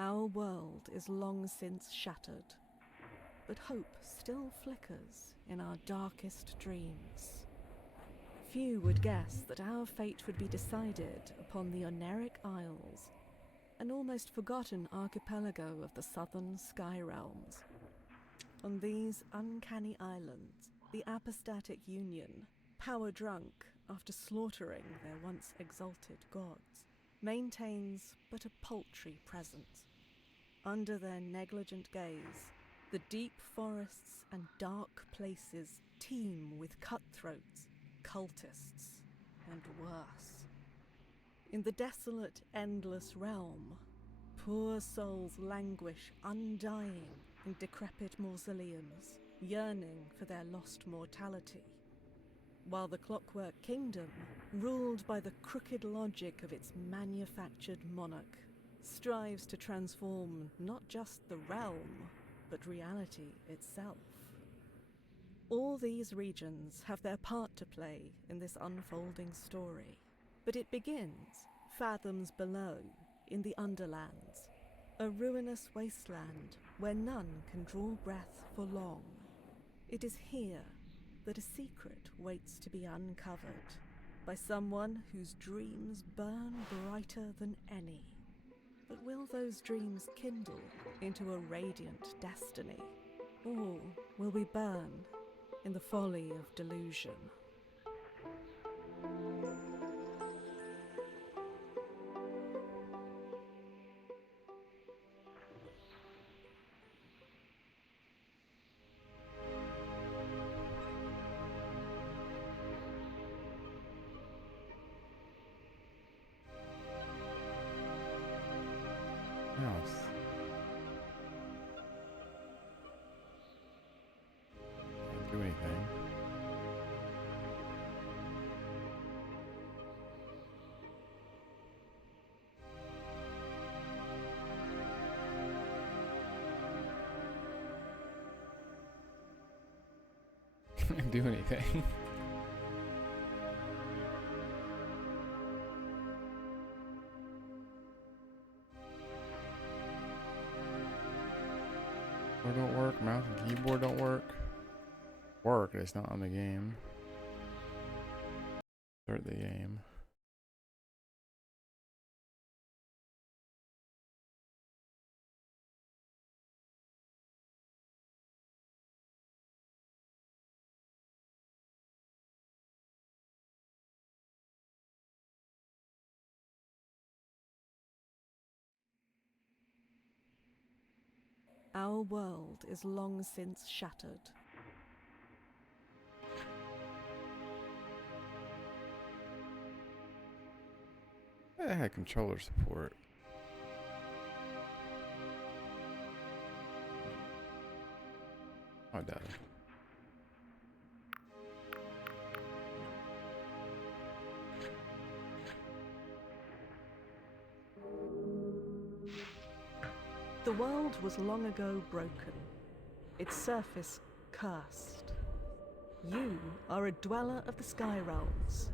Our world is long since shattered, but hope still flickers in our darkest dreams. Few would guess that our fate would be decided upon the Oneric Isles, an almost forgotten archipelago of the southern sky realms. On these uncanny islands, the apostatic union, power-drunk after slaughtering their once exalted gods, maintains but a paltry presence. Under their negligent gaze, the deep forests and dark places teem with cutthroats, cultists, and worse. In the desolate, endless realm, poor souls languish undying in decrepit mausoleums, yearning for their lost mortality, while the Clockwork Kingdom, ruled by the crooked logic of its manufactured monarch, strives to transform not just the realm, but reality itself. All these regions have their part to play in this unfolding story, but it begins fathoms below, in the Underlands, a ruinous wasteland where none can draw breath for long. It is here that a secret waits to be uncovered by someone whose dreams burn brighter than any. But will those dreams kindle into a radiant destiny? Or will we burn in the folly of delusion? Mouse. Can't do anything. Can't do anything. Don't work, mouse and keyboard don't work. Work, it's not on the game. Start the game. Our world is long since shattered. I had controller support. Oh, it does. The world was long ago broken, its surface cursed. You are a dweller of the sky realms,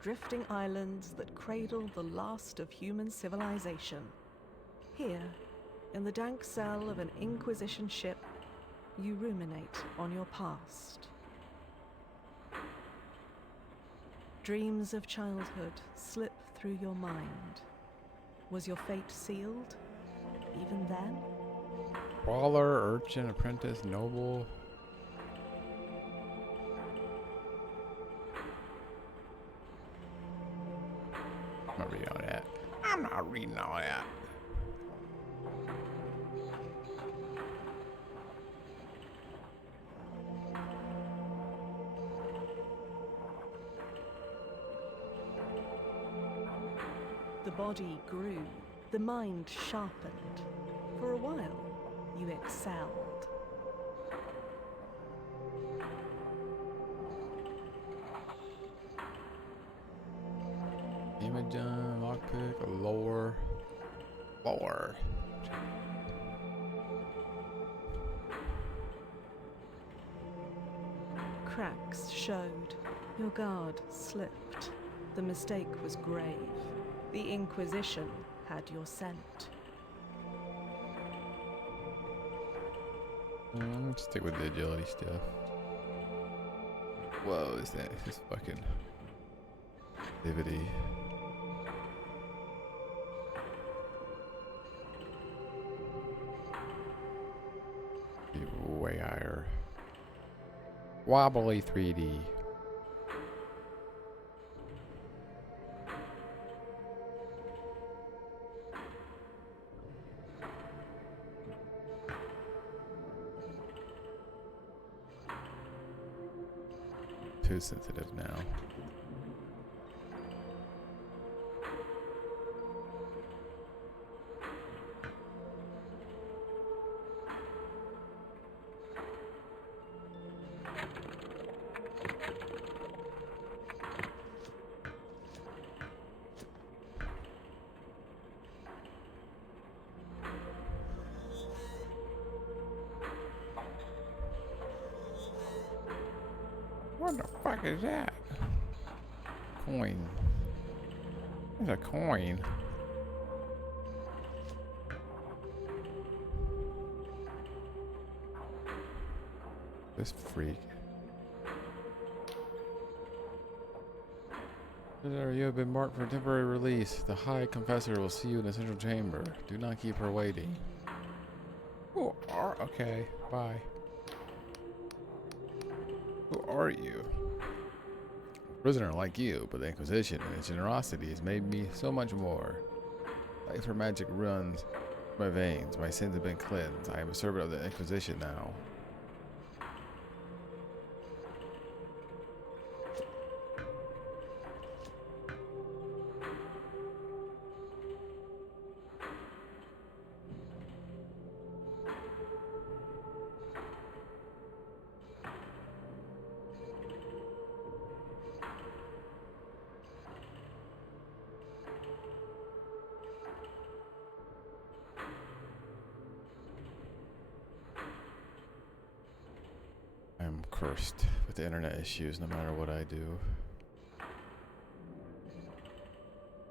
drifting islands that cradle the last of human civilization. Here, in the dank cell of an Inquisition ship, you ruminate on your past. Dreams of childhood slip through your mind. Was your fate sealed, even then? Brawler, urchin, apprentice, noble. I'm not reading all that. I'm not reading all that. The body grew, the mind sharpened. For a while, you excelled. Imogen, lockpick, lore. Lore. Cracks showed. Your guard slipped. The mistake was grave. The Inquisition had your scent. Stick with the agility stuff. Whoa, this is fucking activity. Be way higher. Wobbly 3D. Too sensitive now. What the fuck is that? Coin. There's a coin. This freak. Visitor, you have been marked for temporary release. The High Confessor will see you in the central chamber. Do not keep her waiting. Who are? Okay, bye. Who are you? A prisoner like you, but the Inquisition and its generosity has made me so much more. Life for magic runs my veins. My sins have been cleansed. I am a servant of the Inquisition now. I am cursed with the internet issues no matter what I do.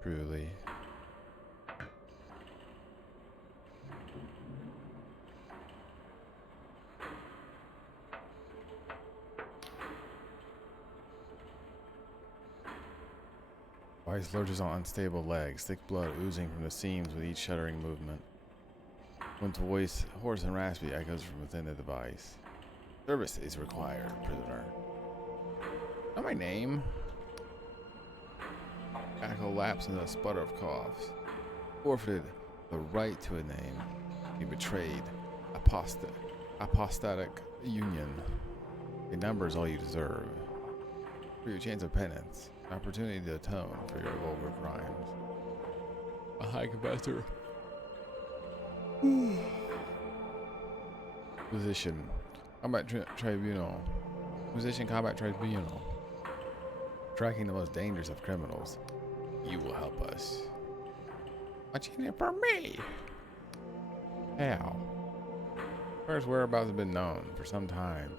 Truly. Vice lurches on unstable legs, thick blood oozing from the seams with each shuddering movement. One's voice, hoarse and raspy, echoes from within the device. Service is required, prisoner. Not my name. Echo lapsed in a sputter of coughs. Forfeited the right to a name. He betrayed apostatic union. A number is all you deserve. For your chance of penance, an opportunity to atone for your vulgar crimes. A high confessor. Position. Combat Tribunal. Position Combat Tribunal. Tracking the most dangerous of criminals. You will help us. Watching it for me. How? First whereabouts have been known for some time.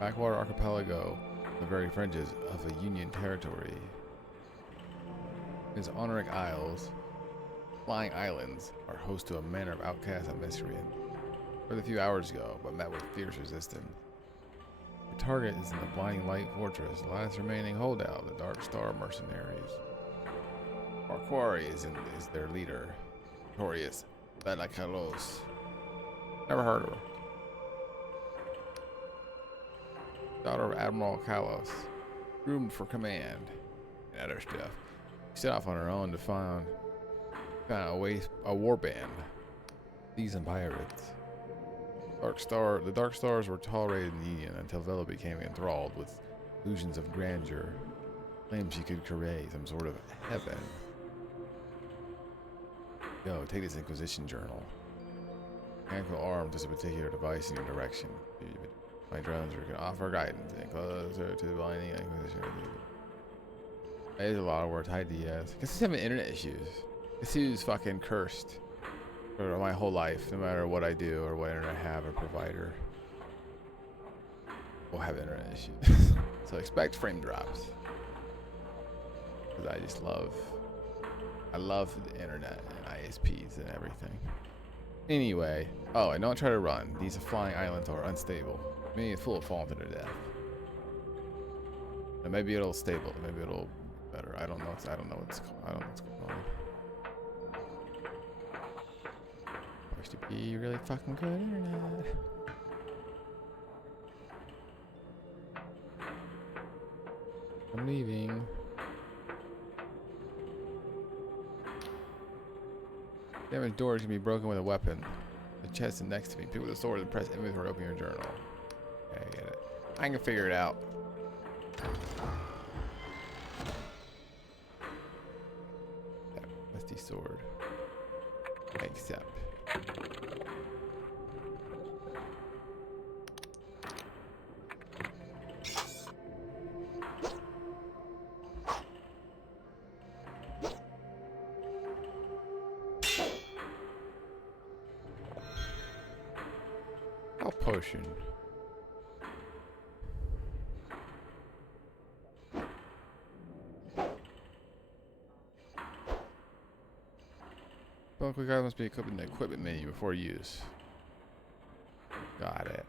Backwater archipelago, the very fringes of the Union territory. His Honoric Isles, Flying Islands, are host to a manor of outcasts and miscreant. A few hours ago, but met with fierce resistance. The target is in the Blinding Light Fortress, the last remaining holdout, the Dark Star mercenaries. Our quarry is their leader, Notorious Bella Carlos. Never heard of her. Daughter of Admiral Kalos, groomed for command and other stuff. She set off on her own to find a war band, seasoned pirates. The Dark Stars were tolerated in the Union until Vela became enthralled with illusions of grandeur, claimed she could create some sort of heaven. Go, take this Inquisition journal. Mechanical arm to a particular device in your direction. My drones can offer guidance and closer to the blinding Inquisition. There's a lot of work tied to yes. Guess he's having internet issues. Guess he was fucking cursed for my whole life, no matter what I do or what internet I have or provider. We'll have internet issues. So expect frame drops. Because I love the internet and ISPs and everything. Anyway, oh, and don't try to run. These flying islands are unstable. Maybe it's full of falling to their death. And maybe it'll stable. Maybe it'll be better. I don't know. I don't know what's going on. Supposed to be really fucking good internet. I'm leaving. Damaged doors can be broken with a weapon. The chest is next to me. Pick up the sword and press inventory to open your journal. Okay, I get it. I can figure it out. Rusty sword. Accept. Health potion. Quick items must be equipped in the equipment menu before use. Got it.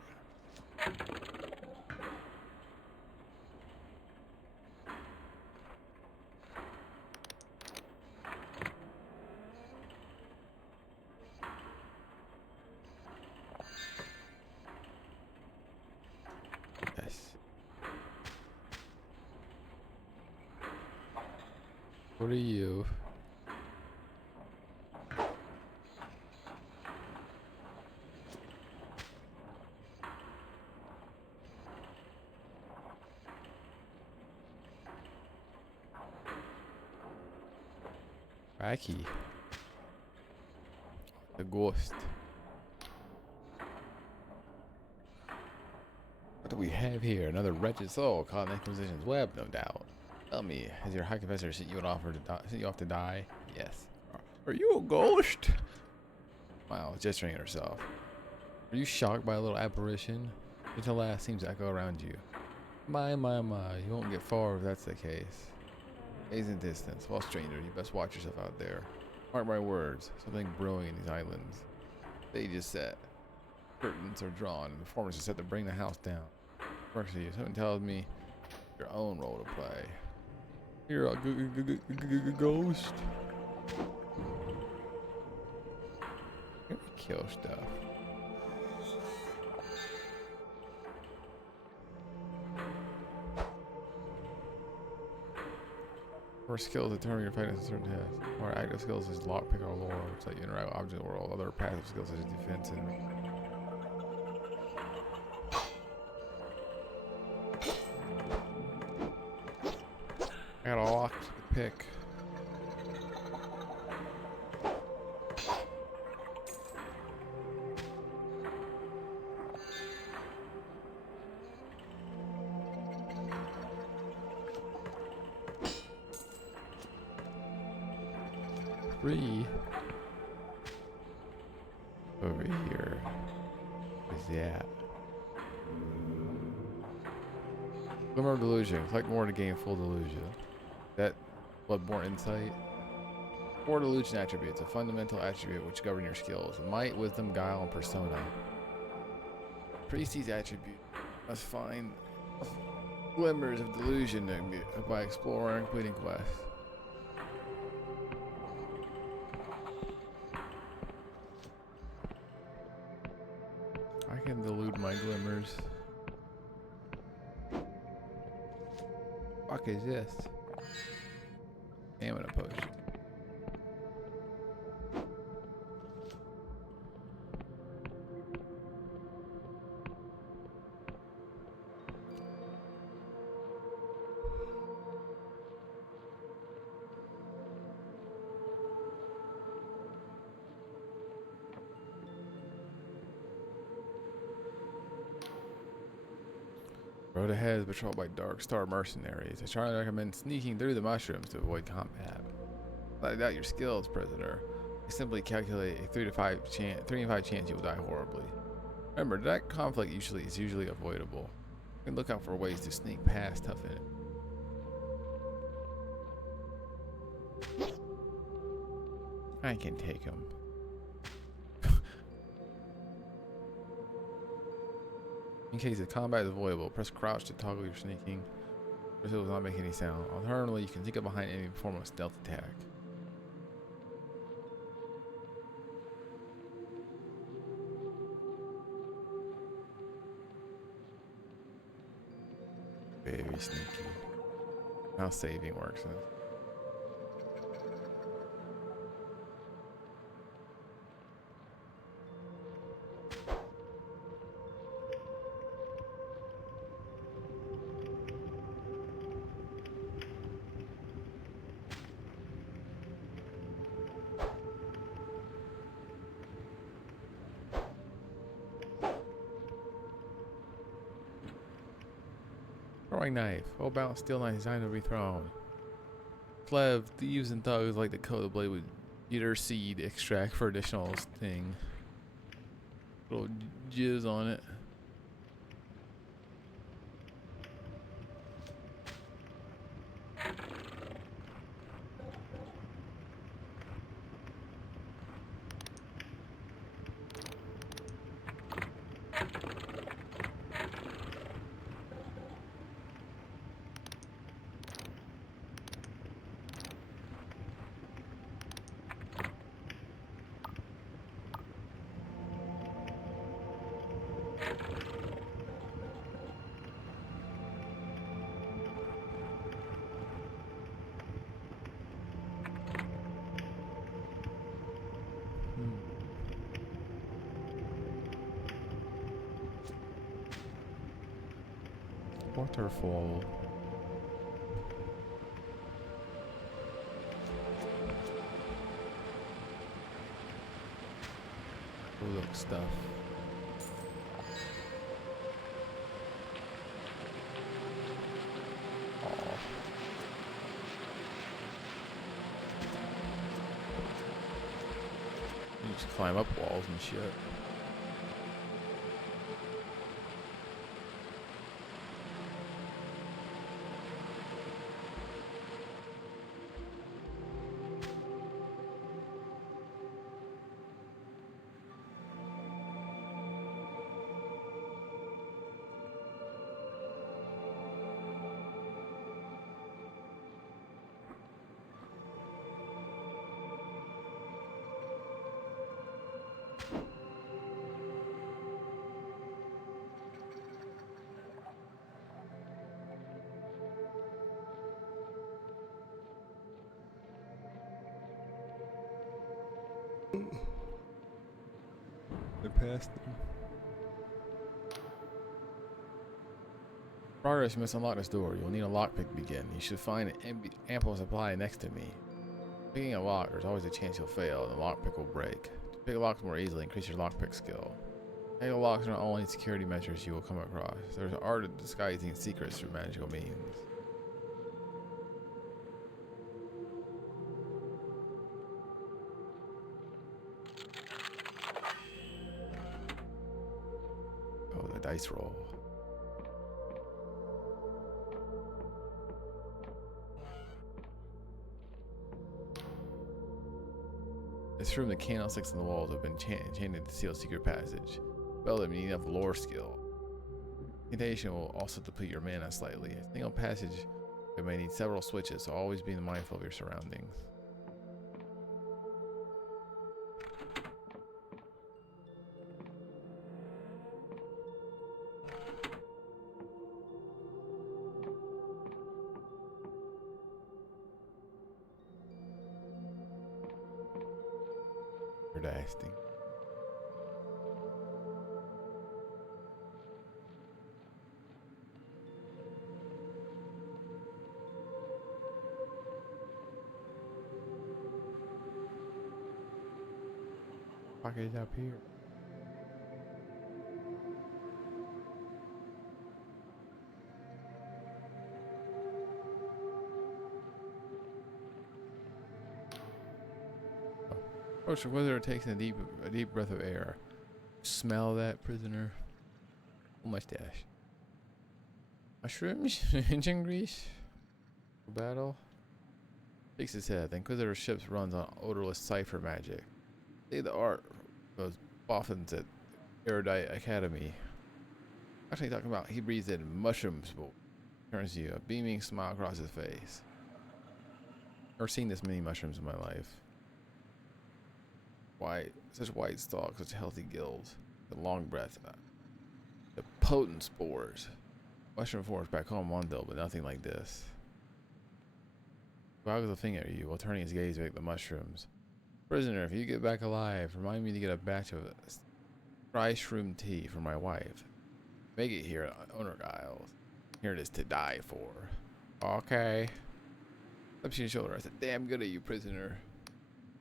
Yes. What are you? Wacky. The ghost. What do we have here? Another wretched soul caught in the Inquisition's web, no doubt. Tell me, has your high confessor sent you off to die? Yes. Are you a ghost? Wow, gesturing at herself. Are you shocked by a little apparition? Until last seems to echo around you. My, you won't get far if that's the case. Gaze in distance. Well, stranger, you best watch yourself out there. Mark my words, something brewing in these islands. Stage is set. Curtains are drawn, and performers are set to bring the house down. Mercy, something tells me your own role to play. You're a ghost. Let me kill stuff. Or skills determine your fitness in certain tasks. More active skills is lockpick or lore, which let you interact with objects in the world. Other passive skills such as defense and I got a locked pick. Free over here. Is that Glimmer of Delusion? Collect more to gain full delusion. That Bloodborne insight. 4 delusion attributes, a fundamental attribute which govern your skills: might, wisdom, guile, and persona. Priest's attribute must find glimmers of delusion by exploring and completing quests. I can delude my glimmers. Fuck is this? Stamina potion. Road ahead is patrolled by Dark Star mercenaries. I strongly recommend sneaking through the mushrooms to avoid combat. I doubt your skills, prisoner. I simply calculate a 3 in 5 chance you will die horribly. Remember, that conflict is usually avoidable. You can look out for ways to sneak past tough enemies. I can take him. In case the combat is avoidable, press crouch to toggle your sneaking. Press it will not make any sound. Alternatively, you can sneak up behind enemy and perform a stealth attack. Very sneaky. How saving works. Throwing knife. Old bounce steel knife designed to be thrown. Clev, thieves and thugs like to coat the blade with bitter seed extract for additional sting. Little jizz on it. Waterfall. Oh, look, stuff. Aw. You just climb up walls and shit. I passed them. Progress, you must unlock this door. You'll need a lockpick to begin. You should find an ample supply next to me. Picking a lock, there's always a chance you'll fail, and the lockpick will break. To pick locks more easily, increase your lockpick skill. Picking locks are not only security measures you will come across. There's an art of disguising secrets through magical means. Oh, the dice roll. This room, the candlesticks on the walls have been chained to seal secret passage. Well, you need enough lore skill. Incantation will also deplete your mana slightly. A single passage, you may need several switches, so always be mindful of your surroundings. Interesting. Pocket is up here. Approach the wizard takes a deep breath of air. Smell that, prisoner. Oh, mustache. Mushrooms? Engine grease? Battle? Shakes his head. The Inquisitor's ship runs on odorless cipher magic. Say the art goes boffins at Erudite Academy. Actually, talking about he breathes in mushroom spore. Turns you a beaming smile across his face. Never seen this many mushrooms in my life. White, such white stalks, such healthy gills. The long breath. The potent spores. Mushroom forest back home one though, but nothing like this. He waggles a finger at you while turning his gaze back at the mushrooms. Prisoner, if you get back alive, remind me to get a batch of dry shroom tea for my wife. Make it here at Owner Isles. Here it is to die for. Okay. Slaps you on the shoulder. I said, damn good of you, prisoner.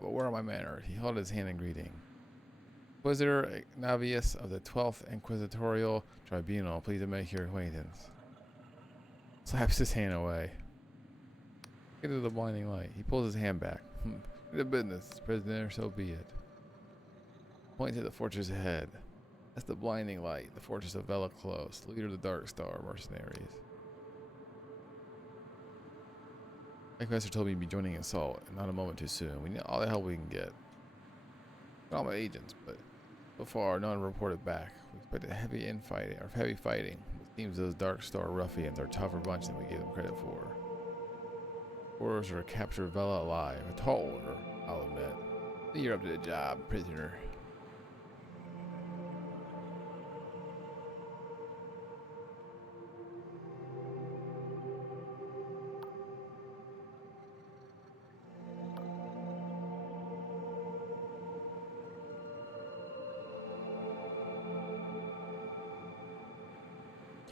But where are my manners? He held his hand in greeting. Inquisitor Navius of the 12th Inquisitorial Tribunal, pleased to make your acquaintance. Slaps his hand away. Get into the blinding light. He pulls his hand back. The business, prisoner, so be it. Points at the fortress ahead. That's the blinding light, the fortress of Vela Close, leader of the Dark Star mercenaries. My professor told me to be joining Assault, and not a moment too soon. We need all the help we can get. Not all my agents, but so far none reported back. We expected heavy fighting. It seems those Dark Star ruffians are a tougher bunch than we gave them credit for. Orders are to capture Vela alive. A tall order, I'll admit. You're up to the job, prisoner.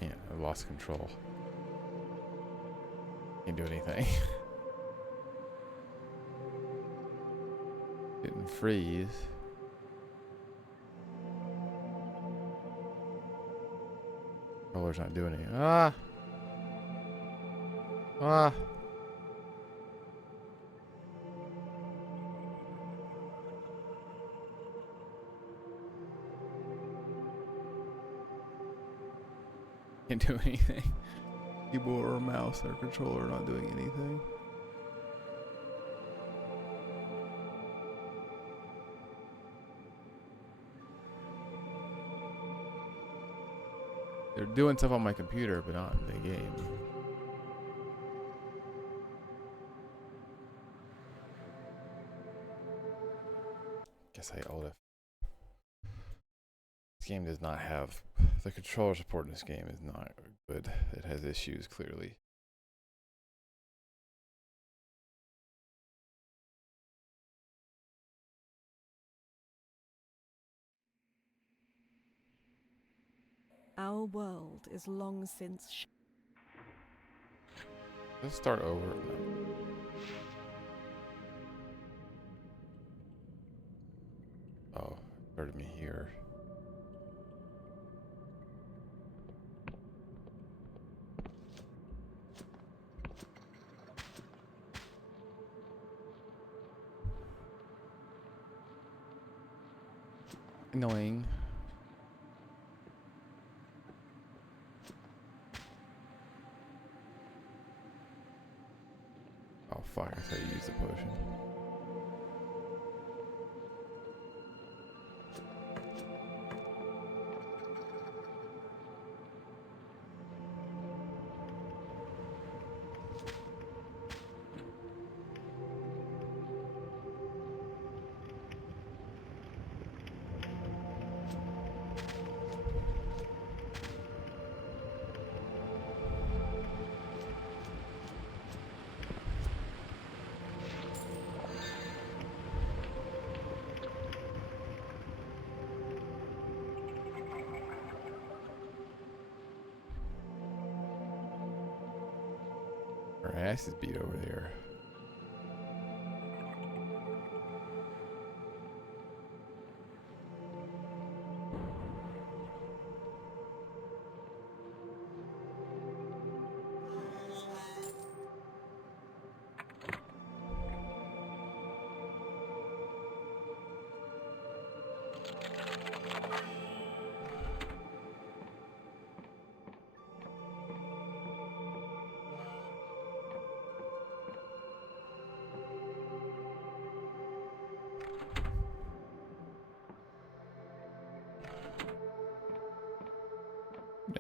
Can't. I lost control. Can't do anything. Didn't freeze. Controller's not doing anything. Ah! Ah! Can't do anything. Keyboard or mouse or controller not doing anything. They're doing stuff on my computer, but not in the game. Guess I ought to. This game does not have the controller support in this game is not good. It has issues clearly. Our world is long since Let's start over. No. Oh, it started me here. Annoying. Oh fuck, I thought you used the potion. Her ass is beat over there.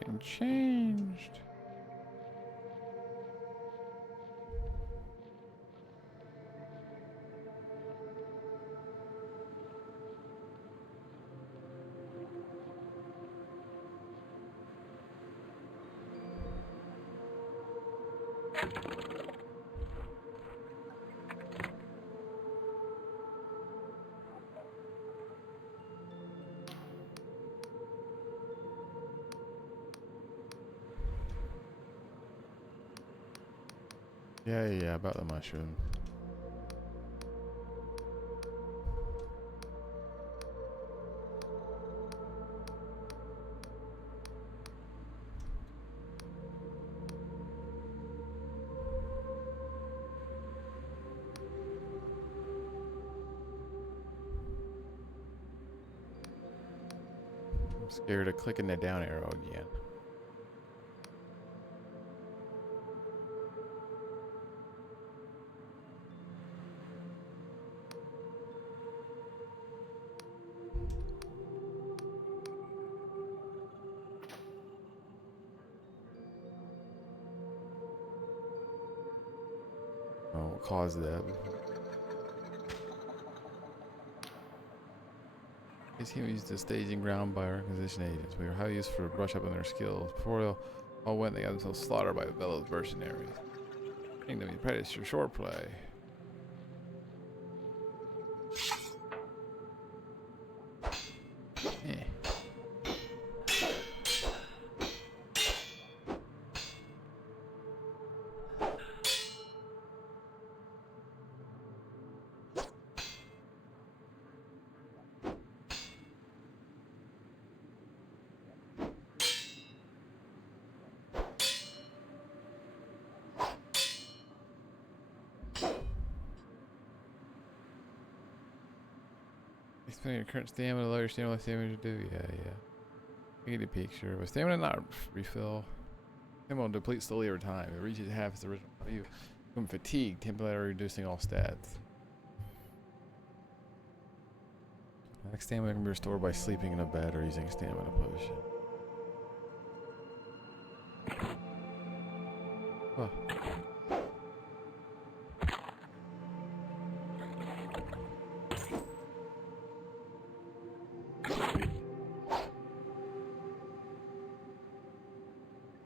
Nothing changed. Yeah, about the mushroom. I'm scared of clicking the down arrow again. Oh, what caused that? These team used the staging ground by organization agents. We were highly used for brush up on their skills. Before they all went, they got themselves slaughtered by Bella's mercenaries. Kingdom, you practice your short play. Eh. Expand your current stamina, lower your stamina, less damage to do. Yeah. I get a picture. But stamina not refill. Stamina will deplete slowly over time. It reaches half its original value. Become fatigued, temporarily reducing all stats. Max stamina can be restored by sleeping in a bed or using a stamina potion. Huh.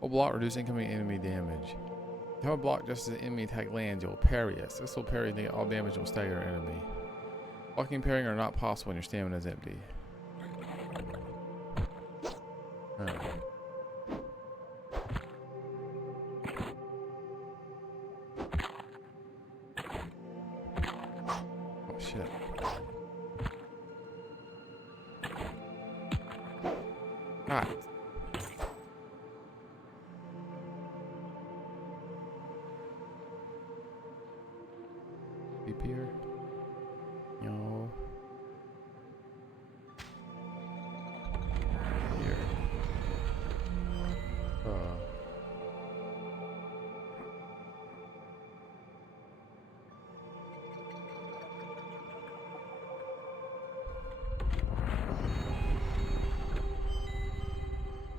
Will block, reduce incoming enemy damage. If a block just as an enemy attack lands, you'll parry it. This will parry all damage and will stagger your enemy. Blocking and parrying are not possible when your stamina is empty. Huh. Oh shit. Ah. Deep here. No. Here.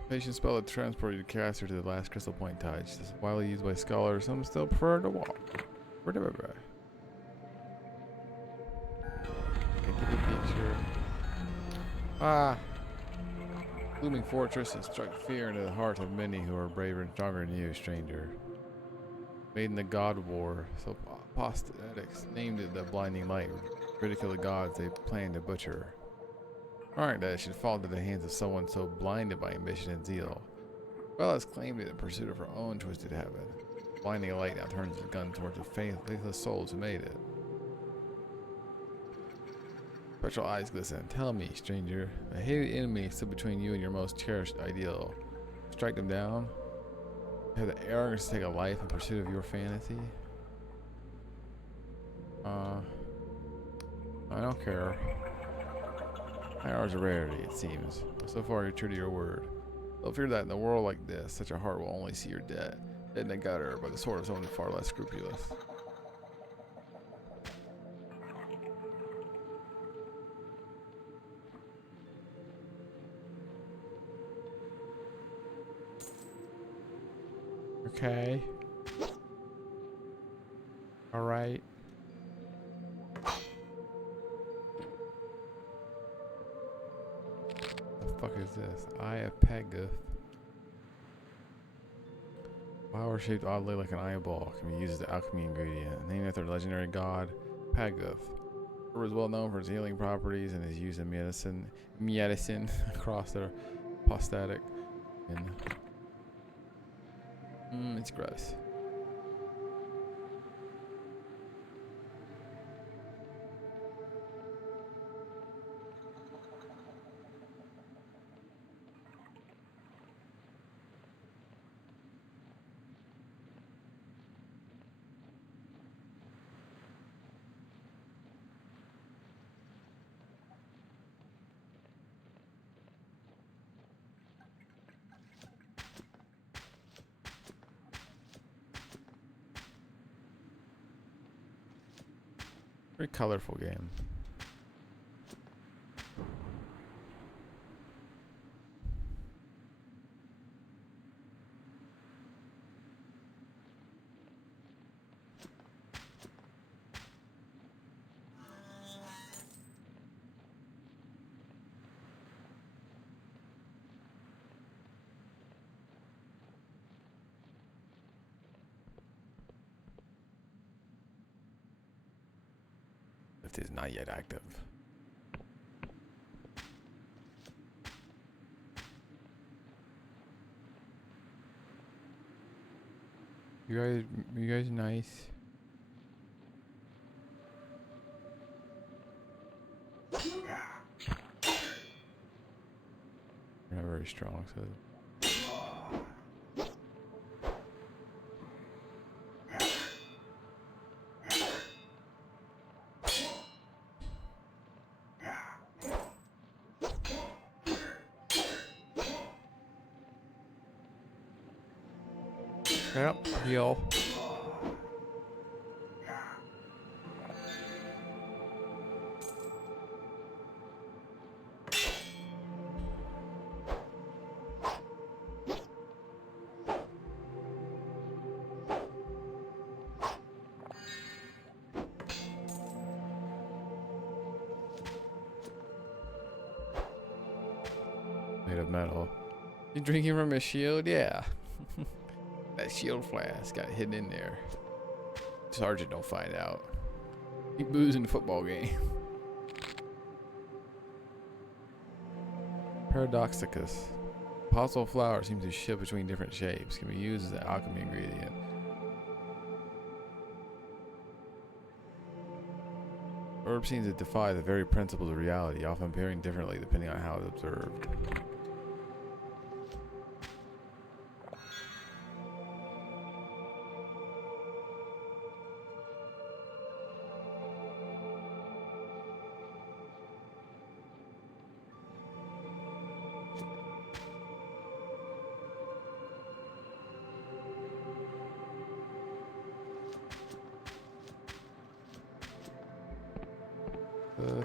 Patient spell that transported your caster to the last crystal point touch. This is widely used by scholars. Some still prefer to walk. Whatever. Get the picture. Ah! Looming fortress has struck fear into the heart of many who are braver and stronger than you, stranger. Made in the God War, so apostatics named it the Blinding Light, ridicule the gods they planned to butcher. Alright, that it should fall into the hands of someone so blinded by ambition and zeal. Well, has claimed it in pursuit of her own twisted heaven. Blinding light now turns its gun towards the faithless souls who made it. Spectral eyes glisten. Tell me, stranger, a hated enemy stood between you and your most cherished ideal. Strike them down? Have the arrogance to take a life in pursuit of your fantasy? I don't care. My hour's a rarity, it seems. So far, you're true to your word. They'll fear that in a world like this, such a heart will only see your dead. Dead in the gutter, but the sword is only far less scrupulous. Okay. Alright. The fuck is this? Eye of Pegath. Flower shaped oddly like an eyeball can be used as the alchemy ingredient. Named after legendary god Pegath. It was well known for its healing properties and is used in medicine across their prostatic. And it's gross. Very colorful game. Lift is not yet active. You guys nice. You're not very strong, so. Yep, heal. Made of metal. You drinking from a shield? Yeah. That shield flask got hidden in there. Sergeant don't find out. He booze in the football game. Paradoxicus. Apostle flower seems to shift between different shapes. Can be used as an alchemy ingredient. Herb seems to defy the very principles of reality, often appearing differently depending on how it's observed.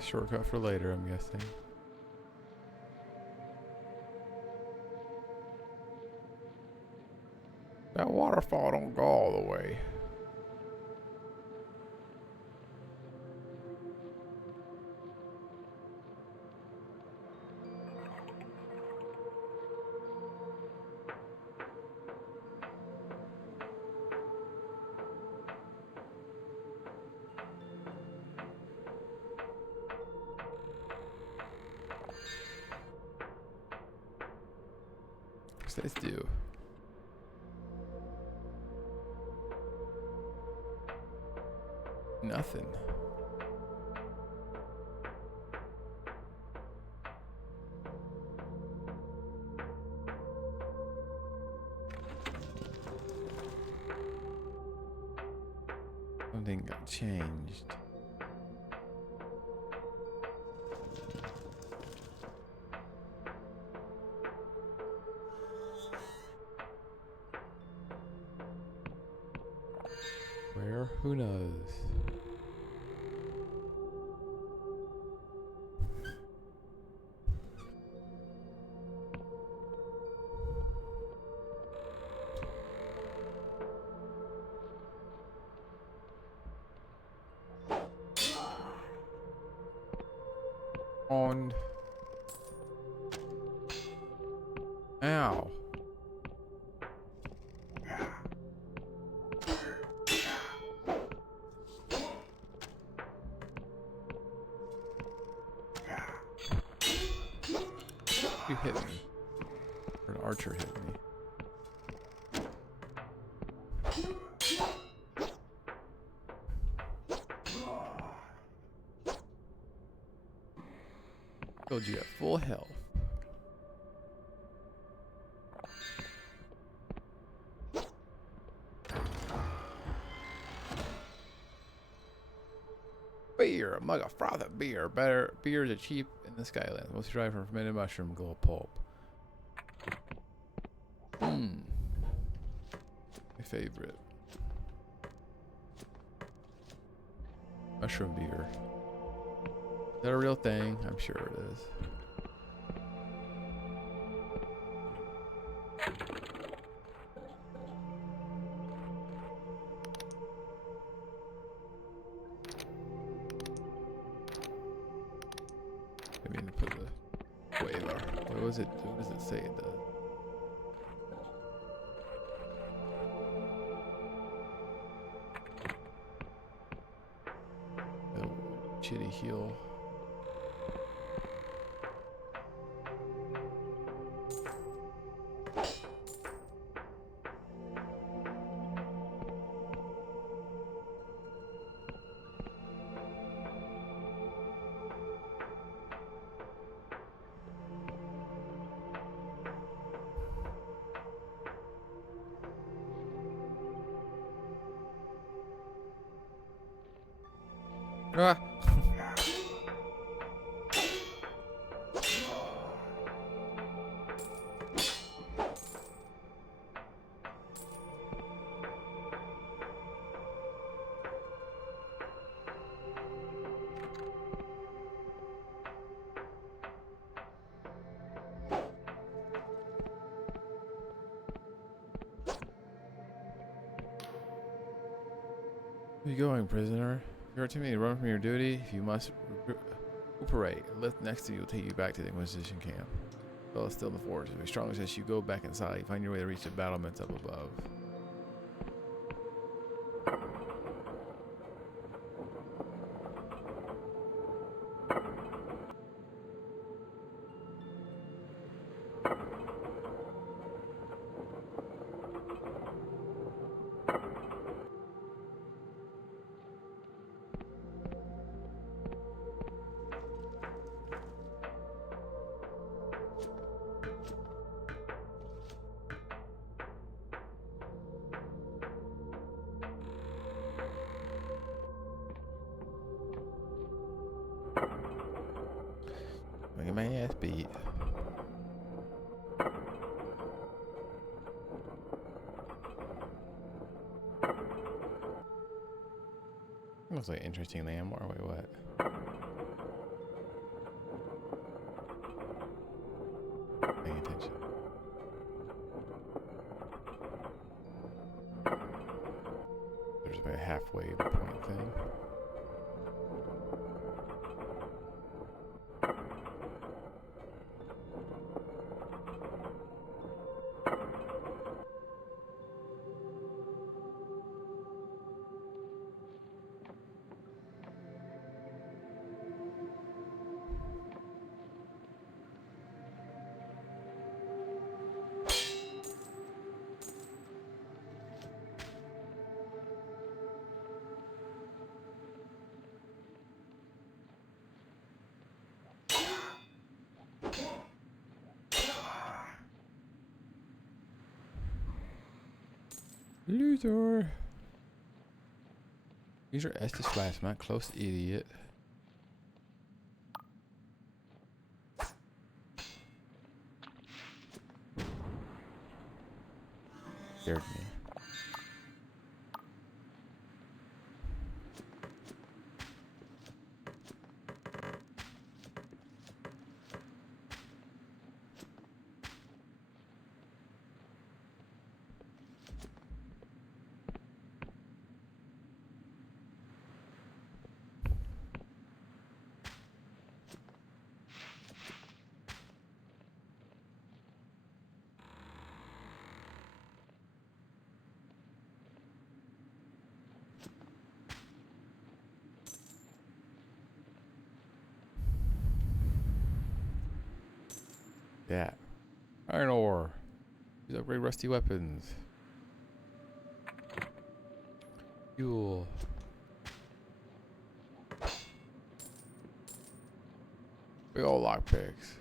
Shortcut for later, I'm guessing. That waterfall don't go all the way. What's this do? Nothing. Something got changed. Where? Who knows? On. Ow. You hit me. Or an archer hit me. Told you at full health. Beer, a mug of frothed beer. Better beers are cheap in the Skylands. Mostly derived from fermented mushroom glow pulp. My favorite. Mushroom beer. Is that a real thing? I'm sure it is. I mean, put the whaler. What was it? What does it say it does? The shitty heal. Ah! Where are you going, prisoner? You're too many to run from your duty. If you must recuperate, a lift next to you will take you back to the Inquisition camp. Well, it's still in the forest. If you strongly says you go back inside, you find your way to reach the battlements up above. I'm gonna get my ass beat. Looks like an interesting landmark. Wait, what? Paying attention. There's about a halfway point thing. Loser. Use your Estus flash, man. Close idiot. Scared me. that. Iron ore. These upgrade rusty weapons. Fuel. Big old lockpicks.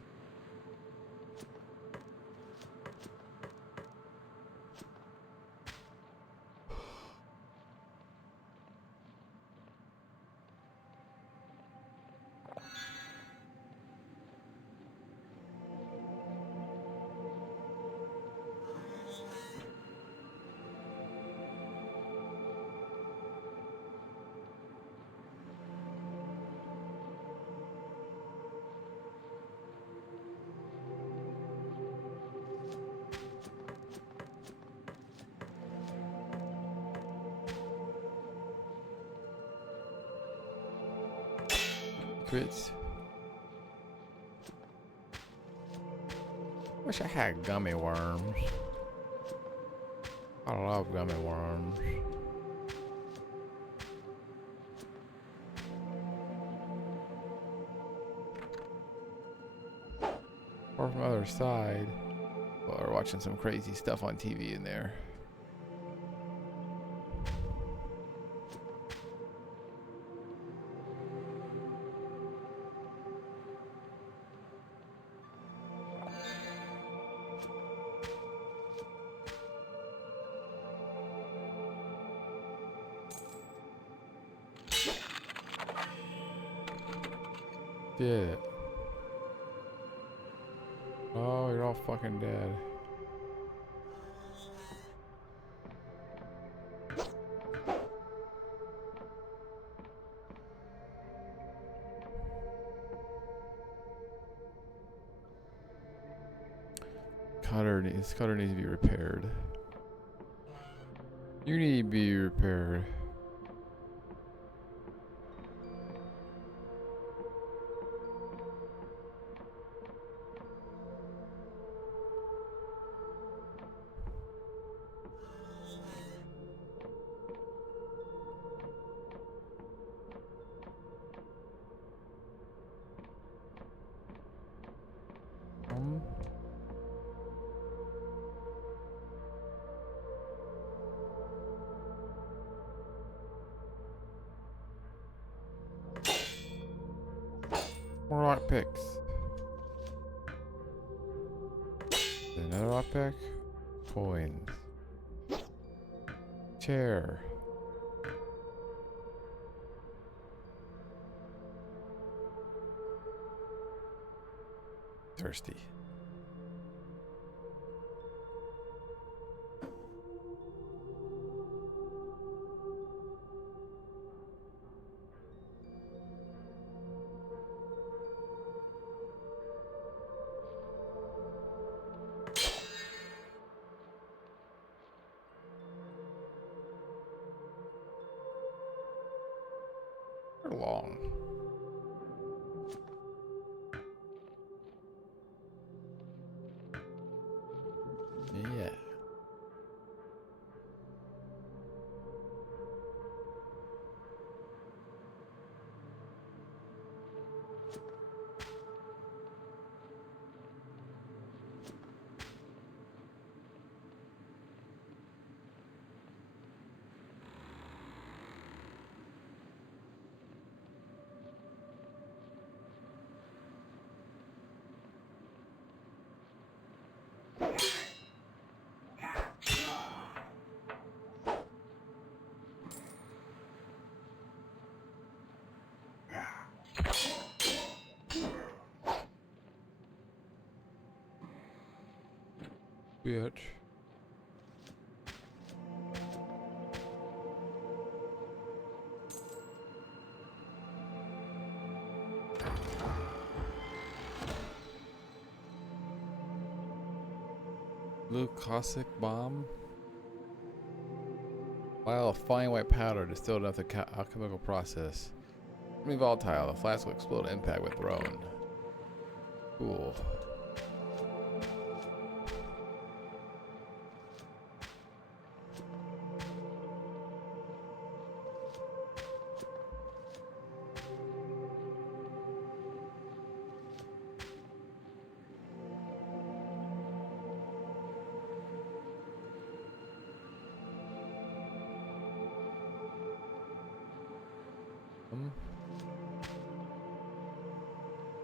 Secrets. Wish I had gummy worms. I love gummy worms. Or from the other side. Well, we're watching some crazy stuff on TV in there. Did it. Oh, you're all fucking dead. This cutter needs to be repaired. You need to be repaired. More lockpicks. Another lockpick. Coins. Chair. Thirsty. Long. Yeah. Bitch. Blue caustic bomb. Vial of fine white powder distilled after the alchemical process. Semi volatile. The flask will explode at impact when thrown. Cool.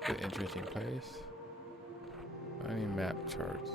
Good interesting place. Any map charts.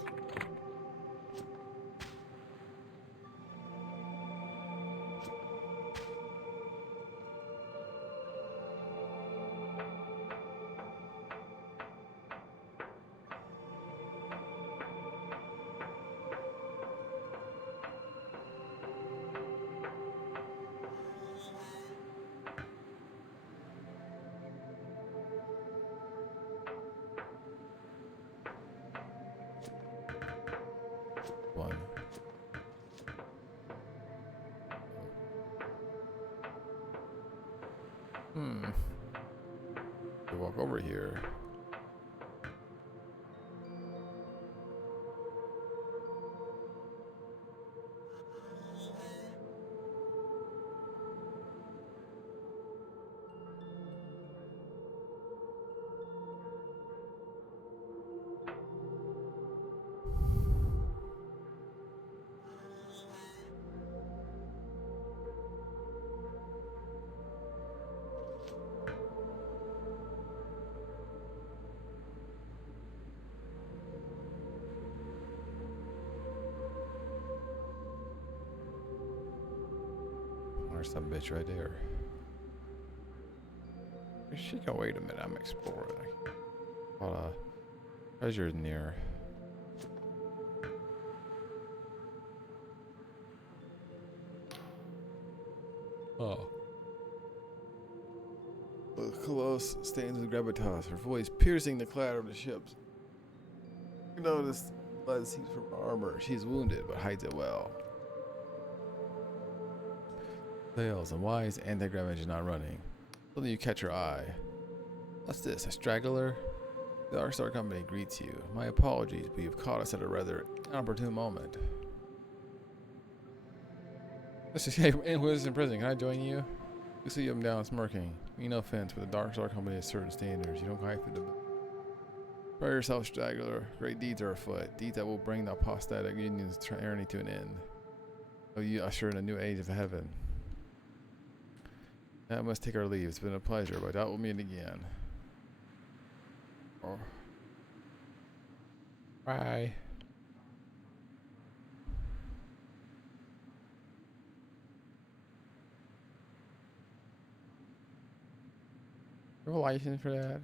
One. To walk over here. There's some bitch right there. Where's she go? Wait a minute, I'm exploring. Treasure near. Oh. Close stands with gravitas, her voice piercing the clatter of the ships. You notice blood seeps from her armor. She's wounded, but hides it well. Sails and wise anti-grav engine not running. Suddenly you catch her eye. What's this, a straggler? The Dark Star Company greets you. My apologies, but you've caught us at a rather inopportune moment. This is anyone who's in prison. Can I join you? You see him down smirking. Mean no offense, but the Dark Star Company has certain standards. You don't quite fit the bill. Prepare yourself, straggler. Great deeds are afoot. Deeds that will bring the apostatic union's tyranny to an end. So you usher in a new age of heaven. I must take our leave. It's been a pleasure, but I doubt we'll meet again. Oh. Bye. You have a license for that?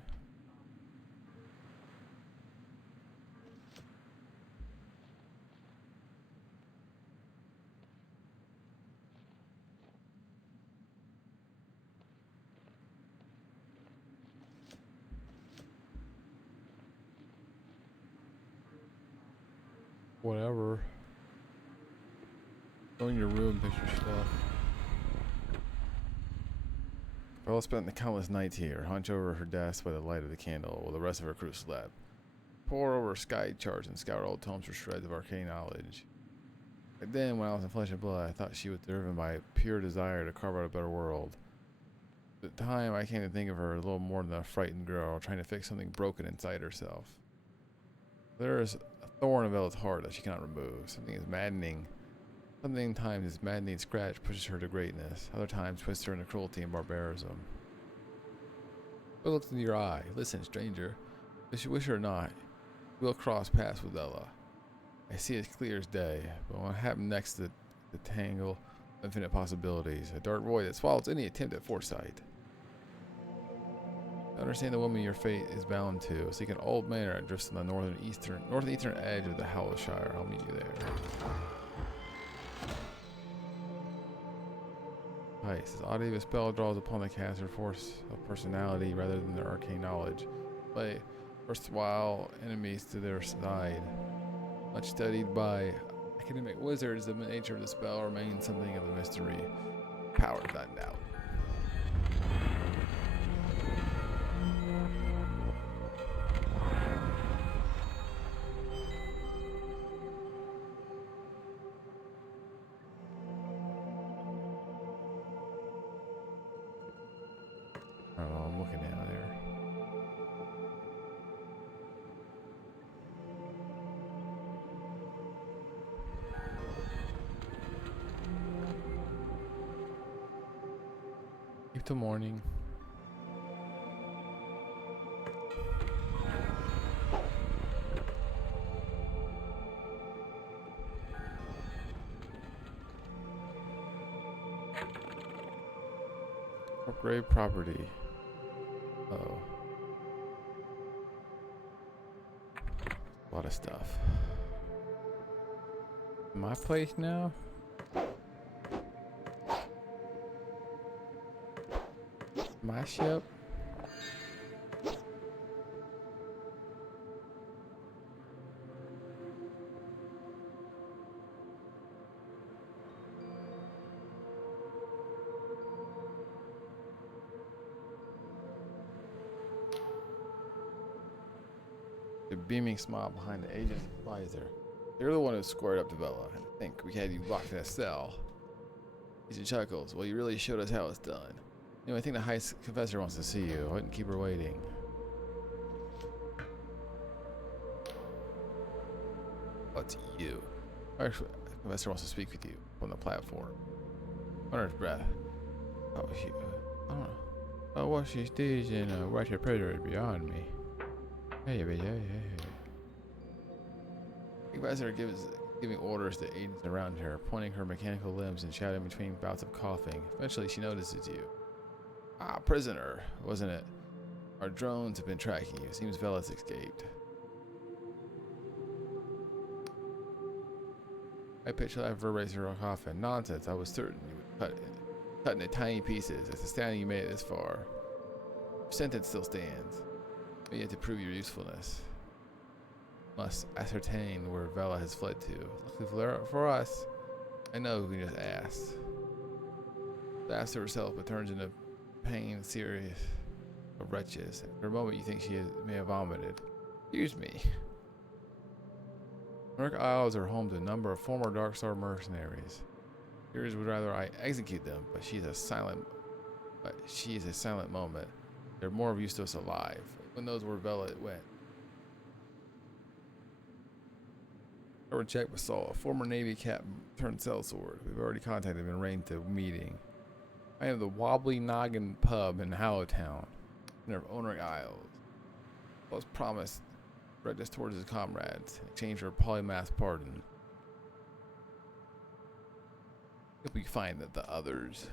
Whatever. Go in your room, fix your stuff. Bella spent the countless nights here, hunched over her desk by the light of the candle, while the rest of her crew slept. Pore over sky charts and scour old tomes for shreds of arcane knowledge. But then, when I was in flesh and blood, I thought she was driven by a pure desire to carve out a better world. At the time, I came to think of her as little more than a frightened girl trying to fix something broken inside herself. There is a thorn in Bella's heart that she cannot remove. Something is maddening. Sometimes this maddening scratch pushes her to greatness. Other times twists her into cruelty and barbarism. But look into your eye. Listen, stranger. If you wish it or not, you will cross paths with Ella. I see it as clear as day, but what happened next to the tangle of infinite possibilities, a dark void that swallows any attempt at foresight. I understand the woman your fate is bound to. Seek an old manor that drifts on the northeastern edge of the Hallowshire. I'll meet you there. Nice. This oddity of a spell draws upon the caster force of personality rather than their arcane knowledge. Play erstwhile enemies to their side. Much studied by academic wizards, the nature of the spell remains something of a mystery. Power without doubt. I don't know, I'm looking down there. Keep till morning. Upgrade property. Oh. A lot of stuff. My place now? My ship? The beaming smile behind the agent's visor. You're the one who squared up to Bella. I think we had you locked in a cell. Agent chuckles. Well, you really showed us how it's done. Anyway, I think the high confessor wants to see you. I wouldn't keep her waiting. What's you? Actually, the confessor wants to speak with you on the platform. Under his breath. Oh, she. I don't know. Oh, what she did in right your predator is beyond me. Hey. The confessor giving orders to agents around her, pointing her mechanical limbs and shouting between bouts of coughing. Eventually, she notices you. Ah, prisoner, wasn't it? Our drones have been tracking you. Seems Velas escaped. I picture that reverberates her coffin. Nonsense. I was certain you would cut into tiny pieces. It's astounding you made it this far. Your sentence still stands. But you have to prove your usefulness. Must ascertain where Vela has fled to. Luckily for us, I know who can just ask. Laughs to herself, but turns into pain, serious of wretches. For a moment, you think may have vomited. Excuse me. Nork Isles are home to a number of former Dark Star mercenaries. Heroes would rather I execute them, but she is a silent moment. There are more of you still alive. Who knows where Vela went? Over check with Saul, a former Navy captain turned sellsword. We've already contacted him and arranged a meeting. I am the Wobbly Noggin Pub in Hallowtown, near Onric Isles. Was promised direct us towards his comrades, in exchange for a polymath pardon. If we find that the others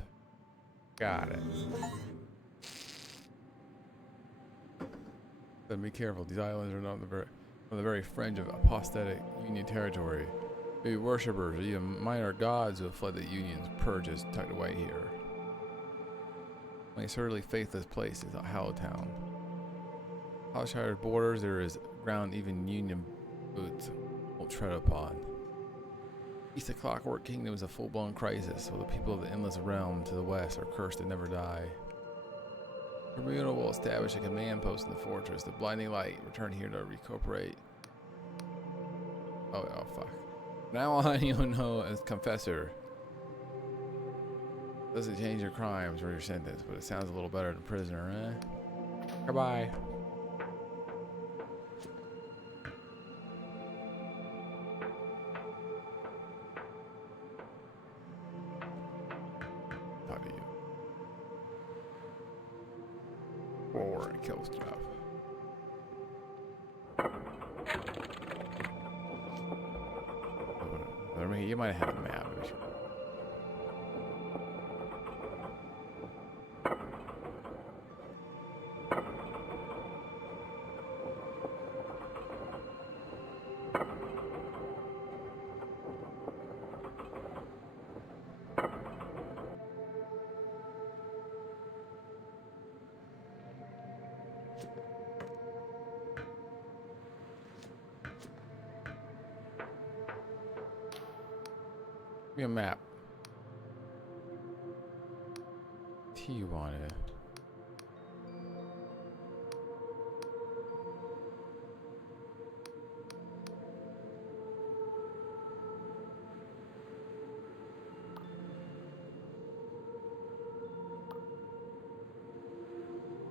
got it. Then be careful, these islands are not on the very fringe of apostatic Union territory. Maybe worshippers or even minor gods who have fled the Union's purges tucked away here. My certainly faithless place is Hallowtown. Hollishire's borders, there is ground even Union boots won't tread upon. East of Clockwork Kingdom is a full-blown crisis, while the people of the Endless Realm to the west are cursed to never die. Bermuda will establish a command post in the fortress. The blinding light return here to recuperate. Oh fuck. Now on you'll know as confessor. Doesn't change your crimes or your sentence, but it sounds a little better than prisoner, eh? Goodbye. Talk to you. Roar and kill stuff. I mean, you might have had a map. Give me a map. T you wanted.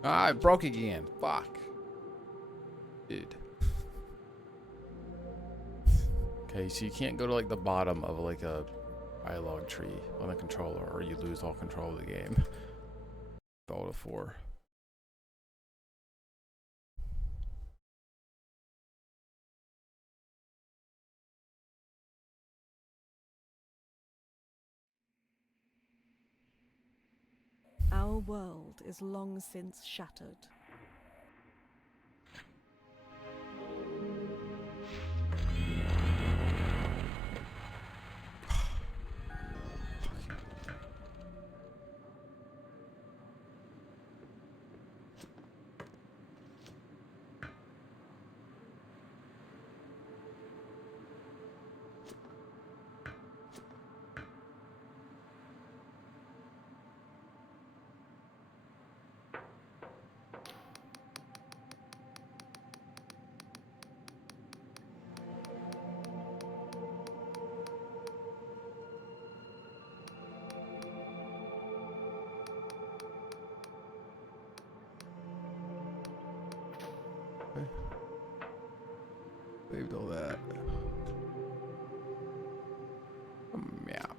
Ah, it broke again. Fuck. Dude. Okay, so you can't go to like the bottom of like a dialogue tree on the controller, or you lose all control of the game. All to 4. Our world is long since shattered. Saved all that. A map.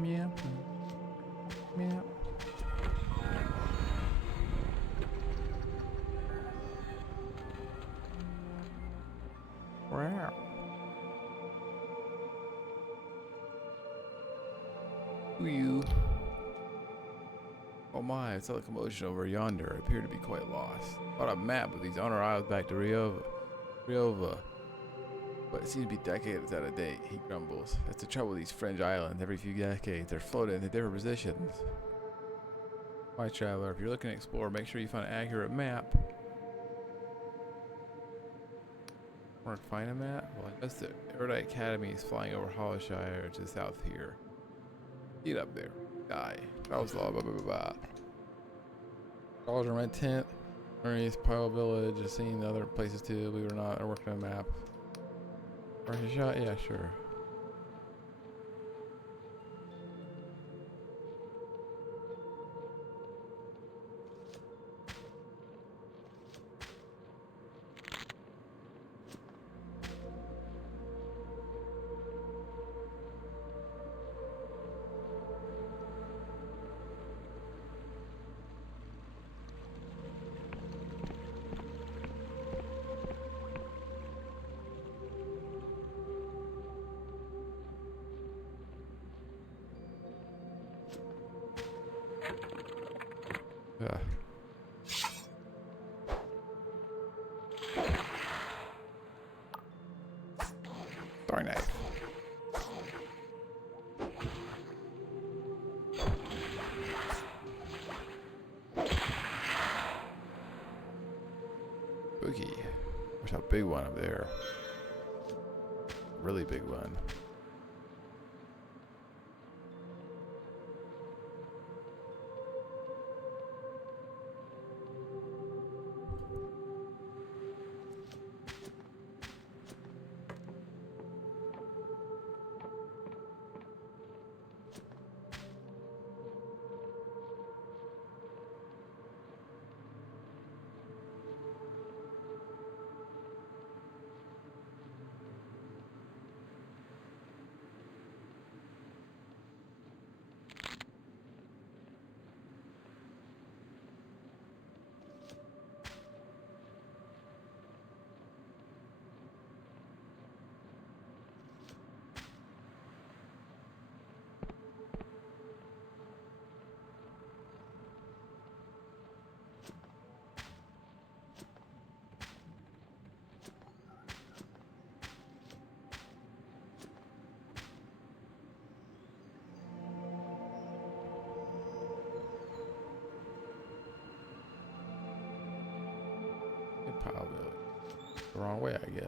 Meow. Meow. Wow. Who you? Oh my, it's a commotion over yonder. I appear to be quite lost. Thought a map with these honor isles back to Riova. But it seems to be decades out of date, he grumbles. That's the trouble with these fringe islands. Every few decades, they're floated into different positions. My traveler, if you're looking to explore, make sure you find an accurate map. Want to find a map? Well, I guess the Erudite Academy is flying over Hollowshire to the south here. Get up there. Die. Travels law, blah, blah, blah, blah. College or rent tent. East Pile Village. I've seen other places too, believe it or not. I'm working on a map. Rifle shot? Yeah, sure. Yeah. Throwing knife. Boogie. There's a big one up there. Really big one. Pile Village. The wrong way, I guess.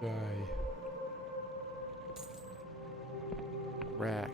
Die. Racks.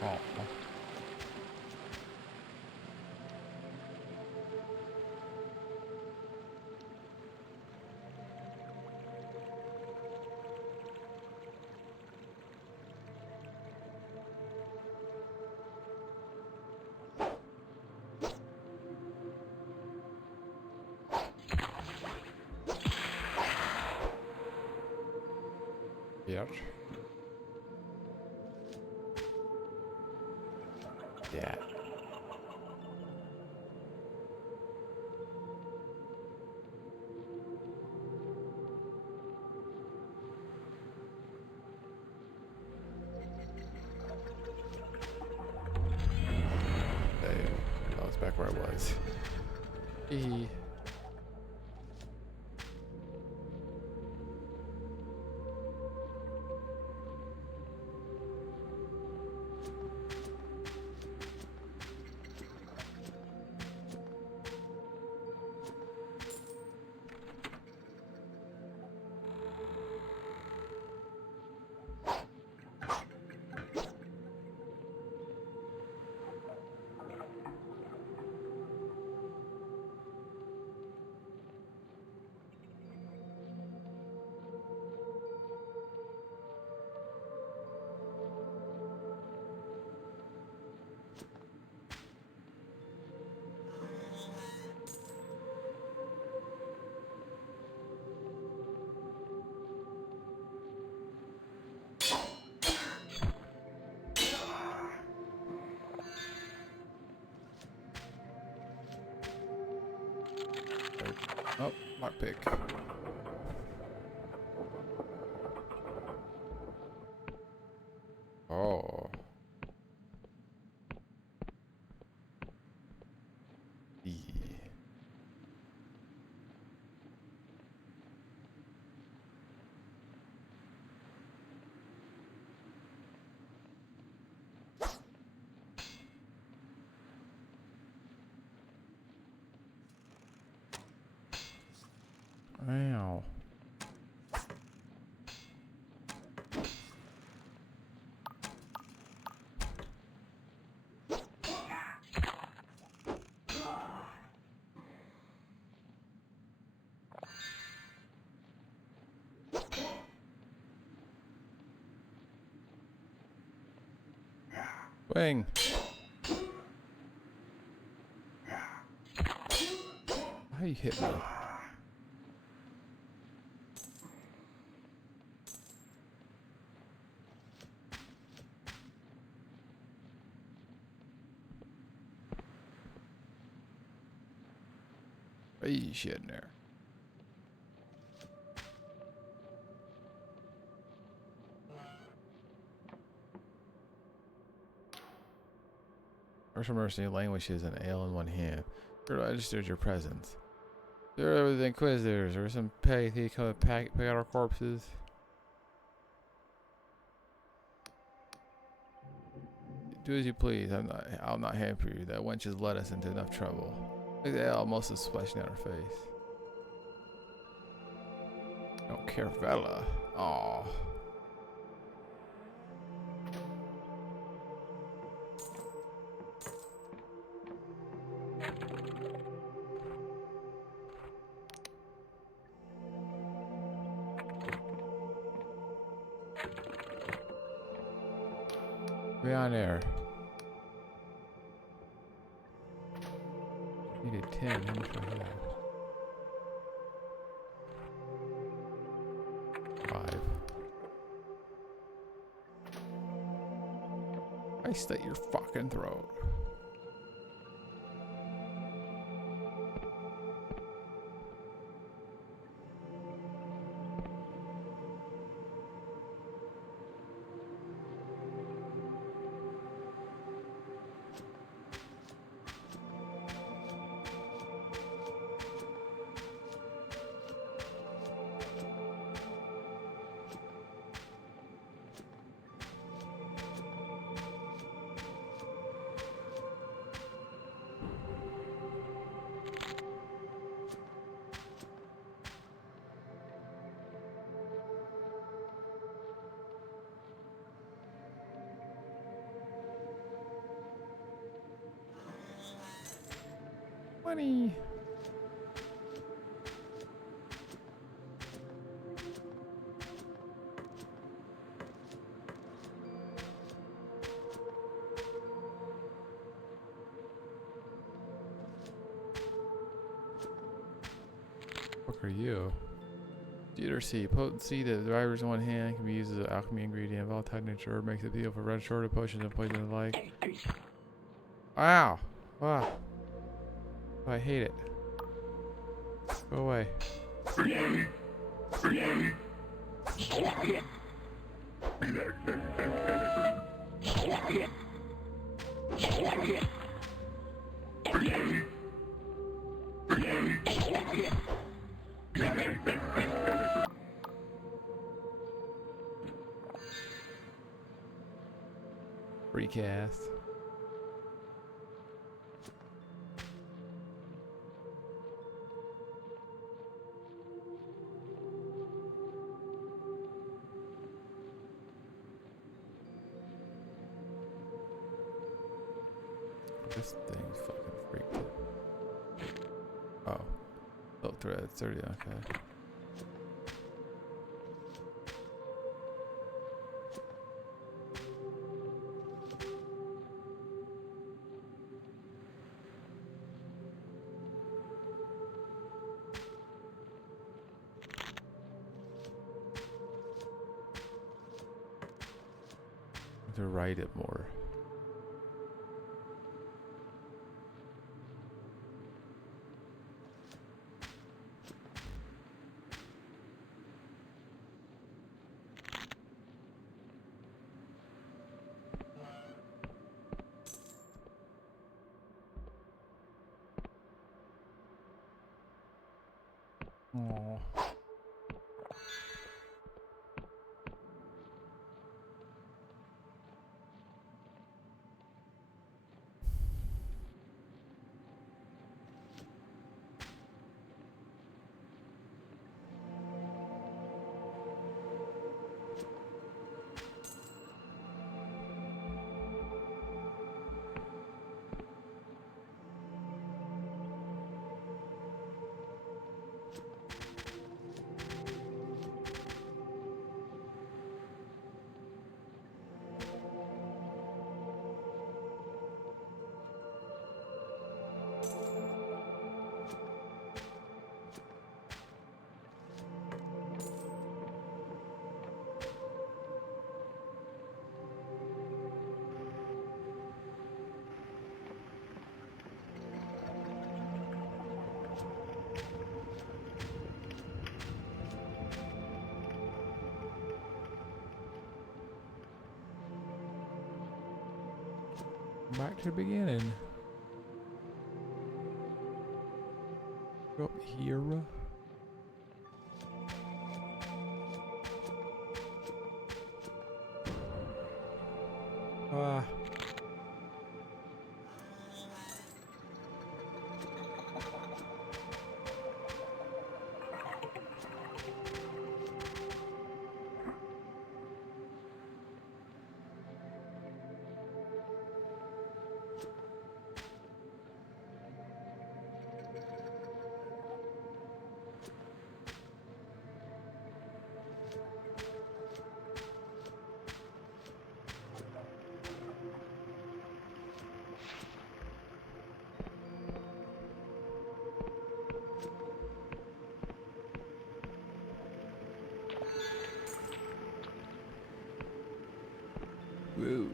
Oh. Yep. Yeah. Hey, I was back where I was. Hee. Oh, lockpick. Oh. Yeah. Wow. Wing. How you hit me? Hey, shit in there. Mercy, mercy, languishes an ale in one hand. Sure, registered your presence. There are the Inquisitors, or some petty thief come to pick out our corpses. Do as you please. I'll not hamper you. That wench has led us into enough trouble. Look at the ale, most is splashing out her face. I don't care, Vela. Aw. Way on there. Needed 10. How much do I have? 5. I slit your fucking throat. Money. What are you? Dealer C. Potency that the driver's one hand can be used as an alchemy ingredient of all type nature. Makes it appeal for red shorted potions and poison and the like. Wow. Wow. Oh, I hate it. Go away. Recast. This thing's fucking freaked. Oh. Oh, thread 30, okay. To write it more. Oh. Back to the beginning. Go up here. Ah. Whoa.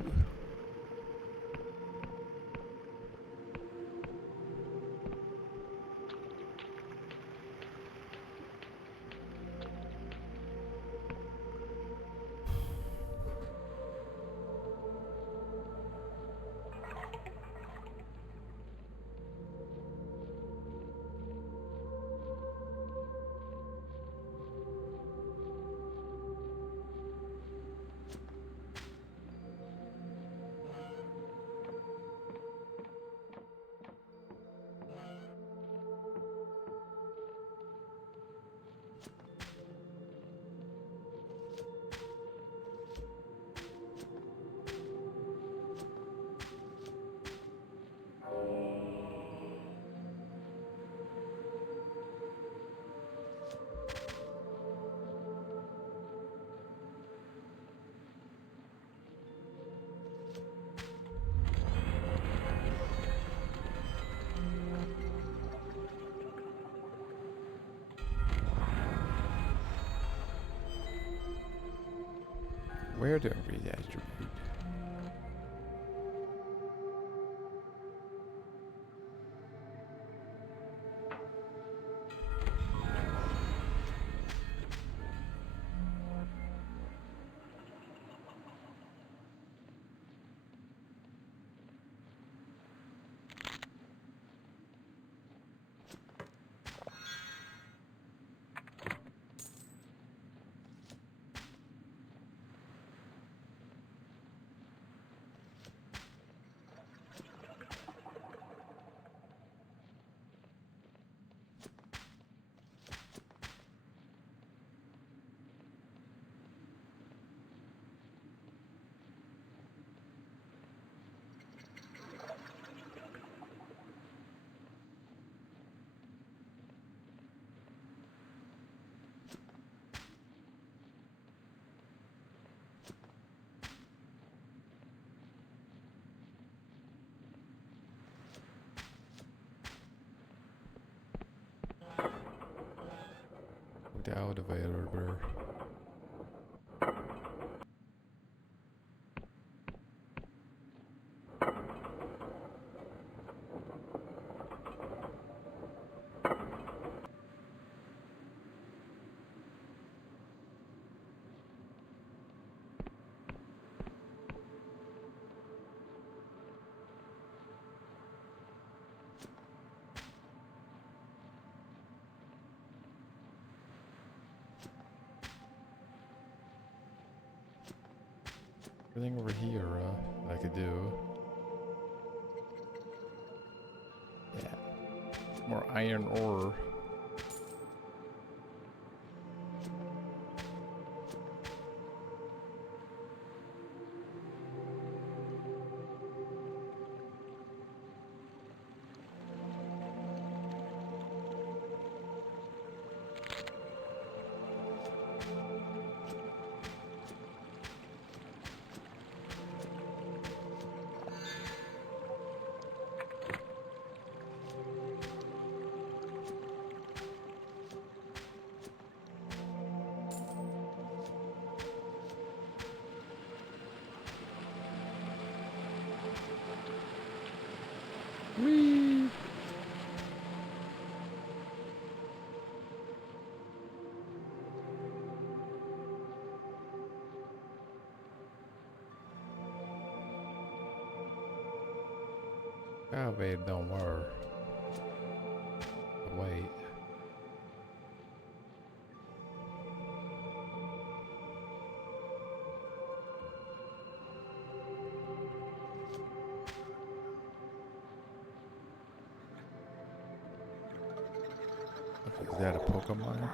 Where to redistribute? Without available. Everything over here, I could do. Yeah. More iron ore. Whee! Salvage don't work. Wait. Is that a Pokemon?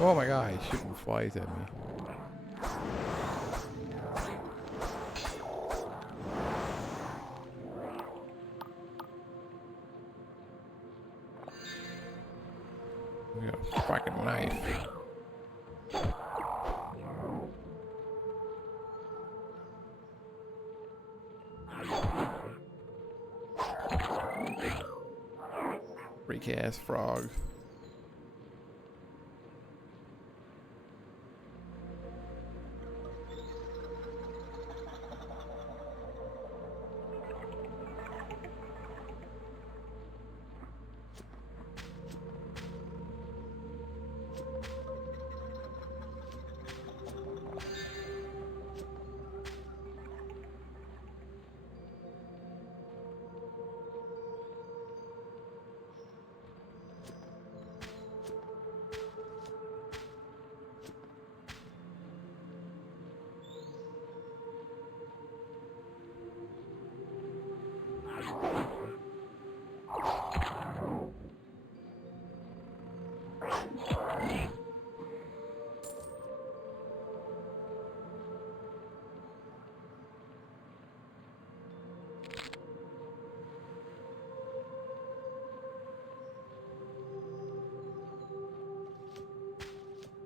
Oh my god, he's shooting flies at me. We got a fucking knife. Freak ass frog.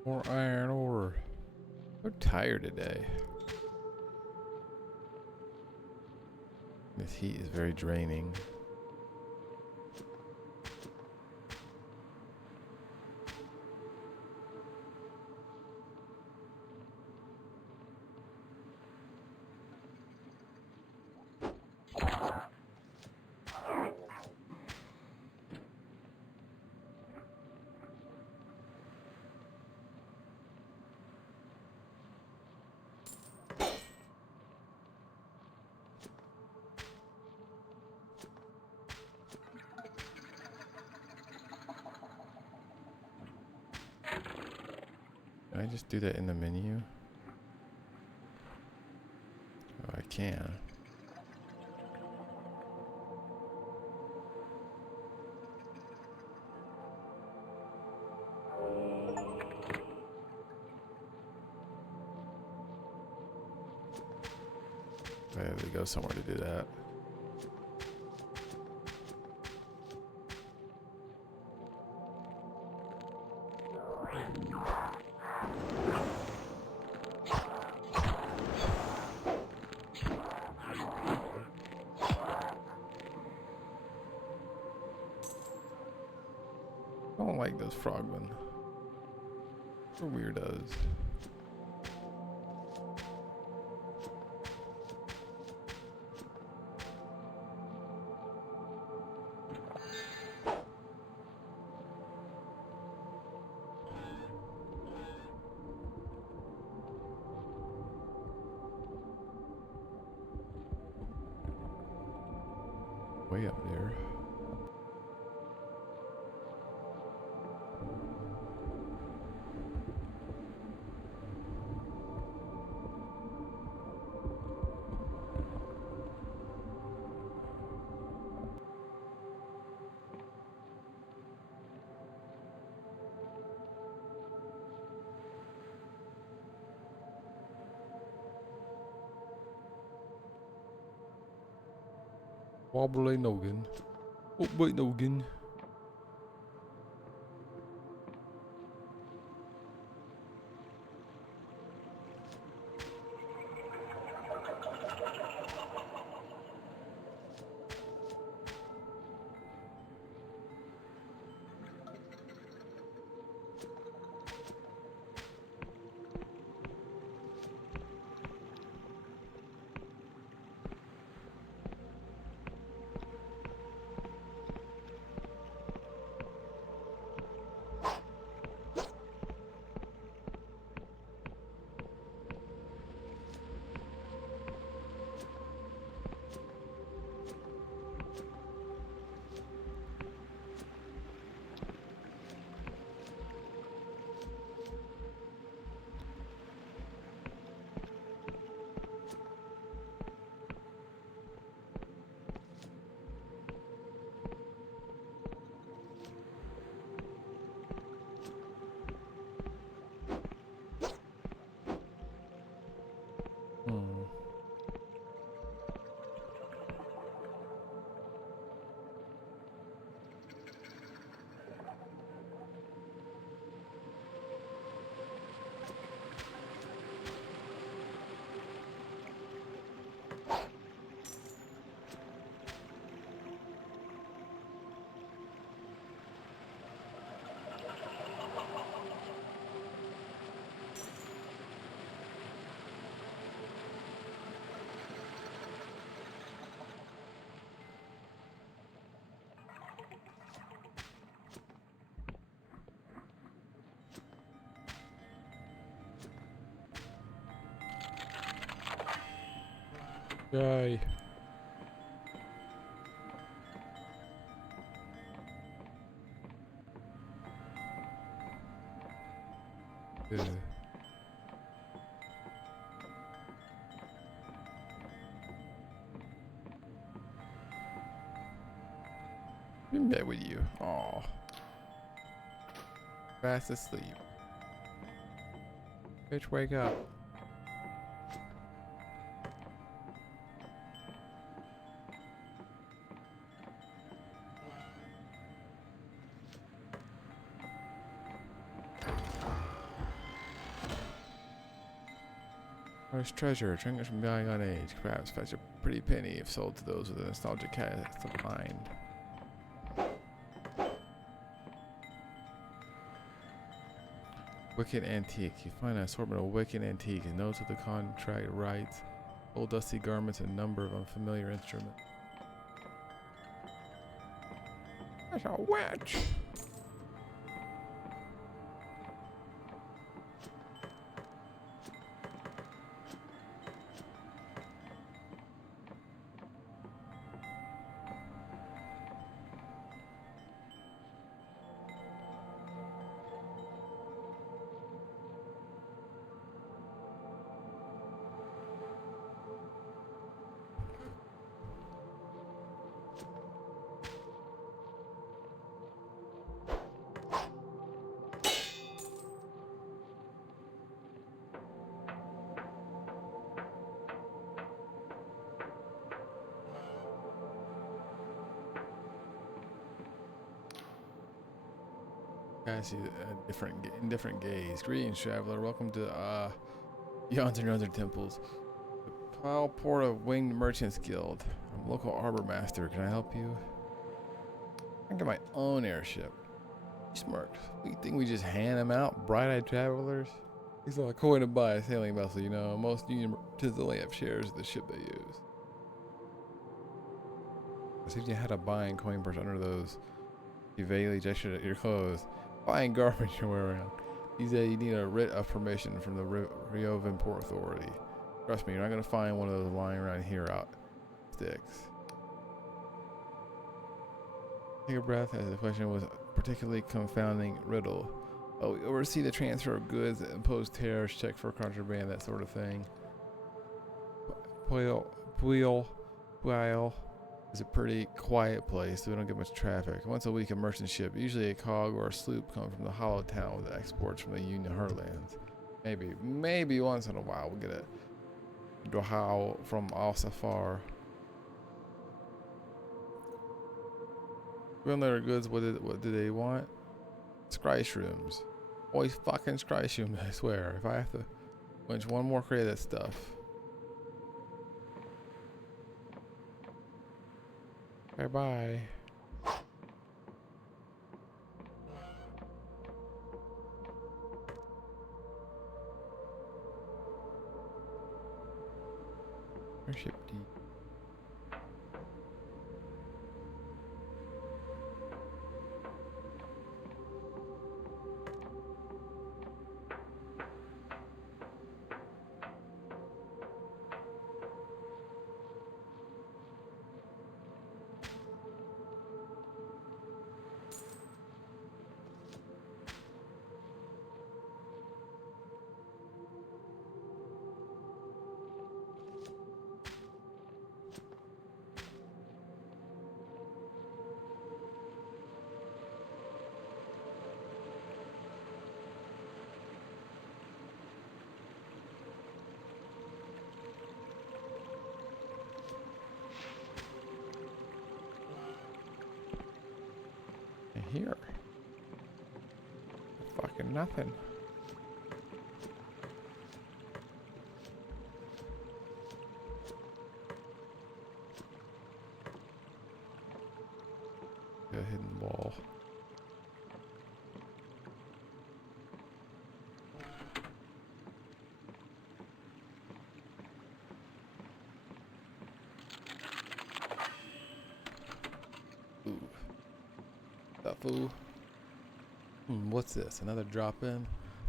More iron ore. I'm tired today. This heat is very draining. Can I just do that in the menu? Oh, I can. I have to go somewhere to do that. I don't like those frogmen. They're weirdos. Way up there. Wobbly noggin. Oh, wait, noggin. Hmm. Yay. Ugh. In bed with you. Aw. Fast asleep. Bitch, wake up. First treasure, trinkets from bygone age. Perhaps fetch a pretty penny if sold to those with a nostalgic cast of mind. Wicked antique. You find an assortment of wicked antiques, notes of the contract rights, old dusty garments, and a number of unfamiliar instruments. That's a witch! I see a different gaze. Greetings, traveler. Welcome to Yons and Yonder Temples. The Pile Port of Winged Merchants Guild. I'm a local harbor master. Can I help you? I got my own airship. You smirked. You think we just hand them out, bright-eyed travelers? He's like, coin to buy a sailing vessel, you know. Most union merchants only have shares of the ship they use. See if you had a buying coin purse under those. You vaguely gestured at your clothes. Buying garments you wear around. He said you need a writ of permission from the Riovan Port Authority. Trust me, you're not going to find one of those lying around here out sticks. Take a breath as the question was a particularly confounding riddle. Oh, we oversee the transfer of goods, impose tariffs, check for contraband, that sort of thing. Puyo is a pretty quiet place, so we don't get much traffic. Once a week, a merchant ship, usually a cog or a sloop, come from the hollow town with exports from the Union heartlands. Maybe once in a while we'll get a Dohao from Al Safar. We don't let our goods. What do they want? Scry shrooms. Always fucking scry shrooms, I swear. If I have to winch one more crate of that stuff. Bye bye. Airship D. Here. Fucking nothing. A hidden wall. Ooh. Fool. What's this? Another drop in?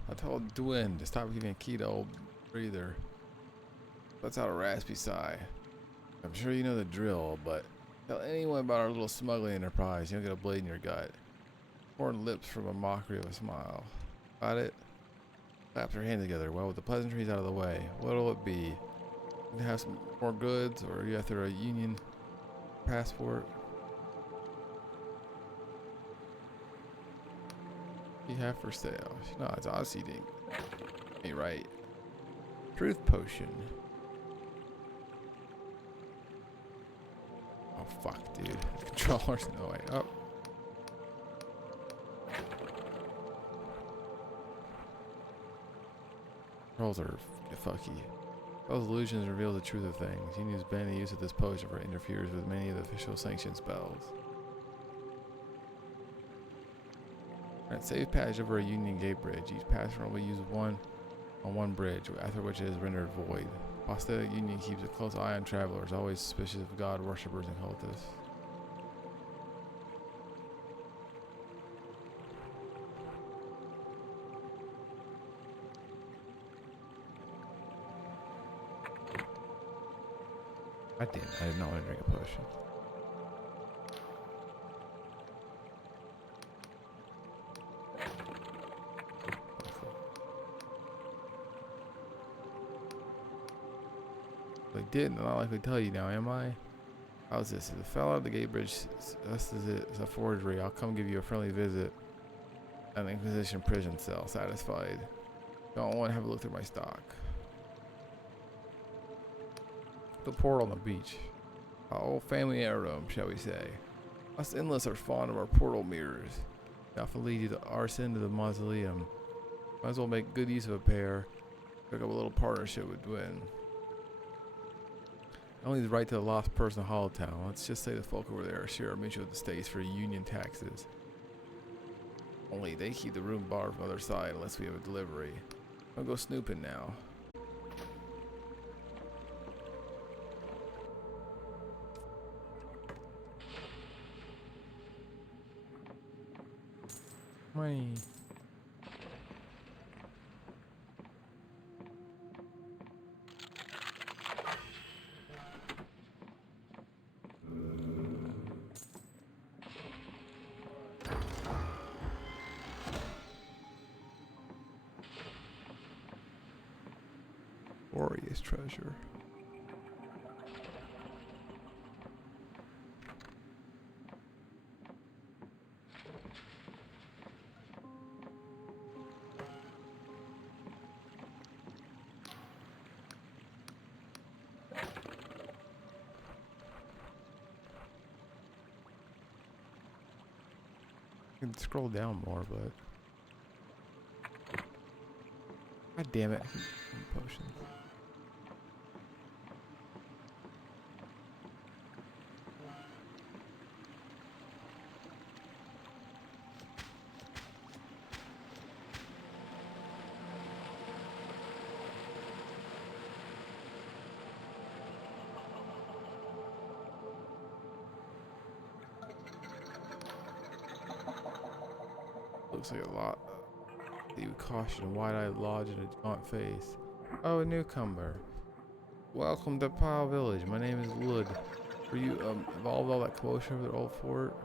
I told Dwin to stop giving a key to old breather. Lets out a raspy sigh. I'm sure you know the drill, but tell anyone about our little smuggling enterprise, you'll get a blade in your gut. Torn lips from a mockery of a smile. Got it? Claps her hands together. Well, with the pleasantries out of the way, what'll it be? You can have some more goods, or you after a union passport? You have for sale. No, it's Oz eating. Hey, right. Truth potion. Oh fuck, dude. Controllers. No way. Oh. Controls are fucky. Those illusions reveal the truth of things. You use ban the use of this potion for it interferes with many of the official sanctioned spells. Alright, save passage over a Union Gate bridge. Each passenger will use one on one bridge, after which it is rendered void. Prosthetic Union keeps a close eye on travelers, always suspicious of god worshippers and cultists. I did not want to drink a potion. I did not likely tell you now, am I? How's this? If the fellow at the gate bridge this is it. It's a forgery. I'll come give you a friendly visit at an Inquisition prison cell. Satisfied? Don't want to have a look through my stock. The port on the beach. Our old family heirloom, shall we say. Us endless are fond of our portal mirrors. Alpha lead you the arson to the mausoleum. Might as well make good use of a pair. Pick up a little partnership would win. Only the right to the lost person of Hollow Town. Let's just say the folk over there share our mutual estates for union taxes. Only they keep the room barred from the other side unless we have a delivery. I'll go snooping now. Money. Glorious treasure. I can scroll down more, but god damn it! Potions. Looks like a lot. You caution, a wide-eyed lodge and a gaunt face. Oh, a newcomer. Welcome to Pile Village. My name is Lud. Were you involved in all that commotion over the old fort?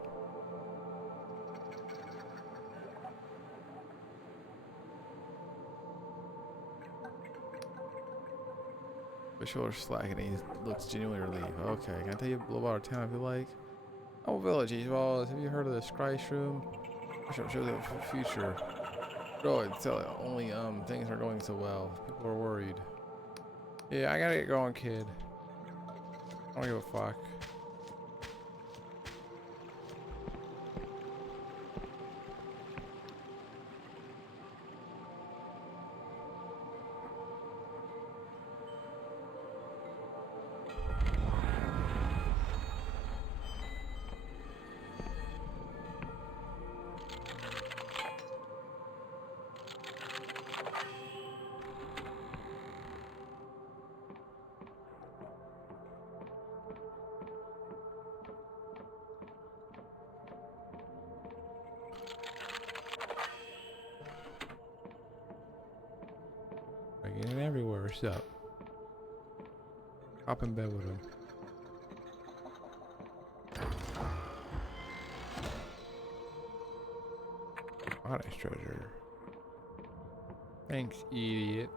His shoulders slack and he looks genuinely relieved. Okay, can I tell you a little about our town if you like? Oh, village, well, have you heard of the Scry Shroom? Shows the future. Go ahead, tell it. Only things aren't going so well. People are worried. Yeah, I gotta get going, kid. I don't give a fuck. Getting everywhere. What's up? Hop in bed with him. Honest treasure. Thanks, idiot.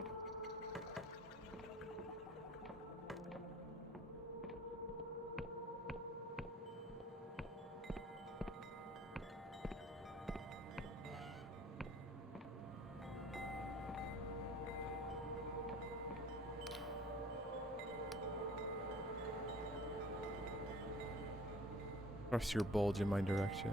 Thrust your bulge in my direction.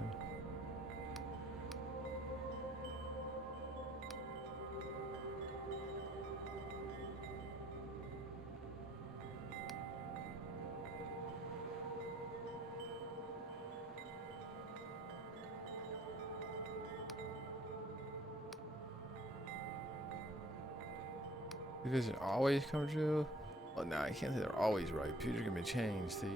Vision always come true? Well, nah, I can't say they're always right. Future can be changed. See,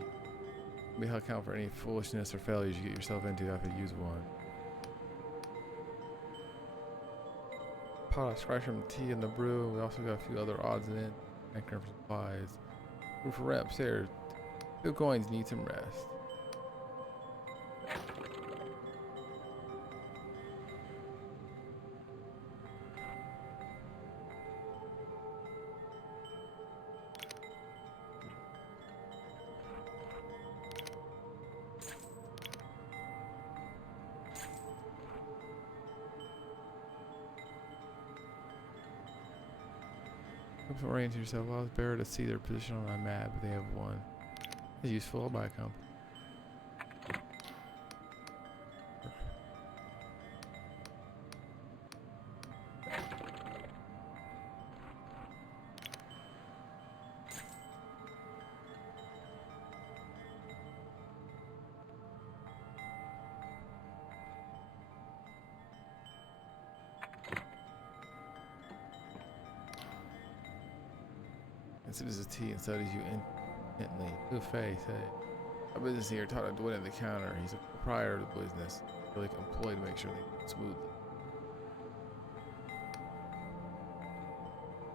be held account for any foolishness or failures you get yourself into after you use one. Pot of scratch from tea and the brew. We also got a few other odds in it. Anchor for supplies. Room for rent upstairs. 2 coins need some rest. Orient yourself. Well, it's better to see their position on my map if they have one. It's useful. I'll buy a comp. and sips his tea and studies you intently. Good face, hey. Our business here taught him to win at the counter. He's a proprietor of the business. Really employed to make sure they go smoothly.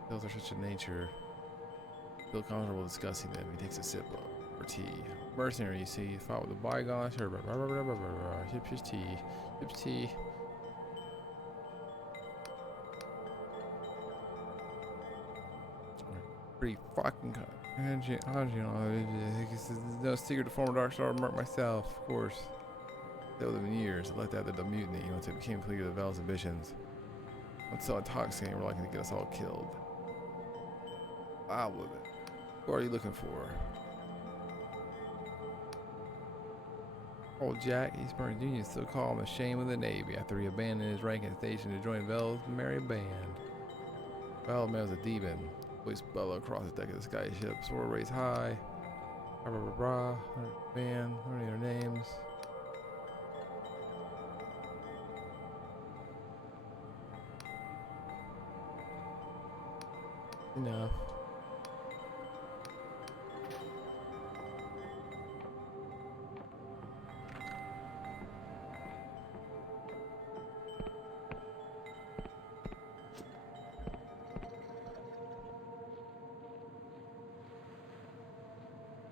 Skills are such a nature. Feel comfortable discussing them. He takes a sip for tea. Mercenary, you see, fought with the bygones. Sips his tea. Sips tea. Pretty fucking you know, there's no secret to former Dark Star mark myself, of course. Stayed with them in years. I left after the mutiny once it became clear the Vel's ambitions. Once so intoxicating, we're likely to get us all killed. Wow, with it. Who are you looking for? Old Jack, East Burns Union still call him ashamed of the Navy after he abandoned his rank and station to join Vel's merry band. Vel man was a demon. Voice bellow across the deck of the sky ship. Sword raised high. Blah blah blah. Man, learning their names. Enough.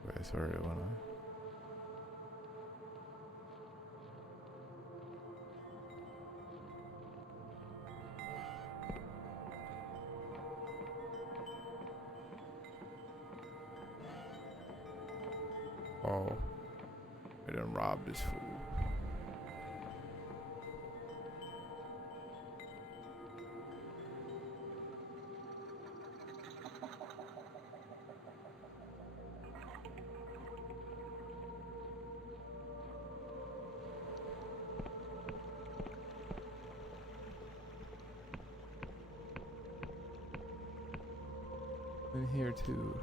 Wait, sorry, went on. Oh, I done robbed this fool. In here too.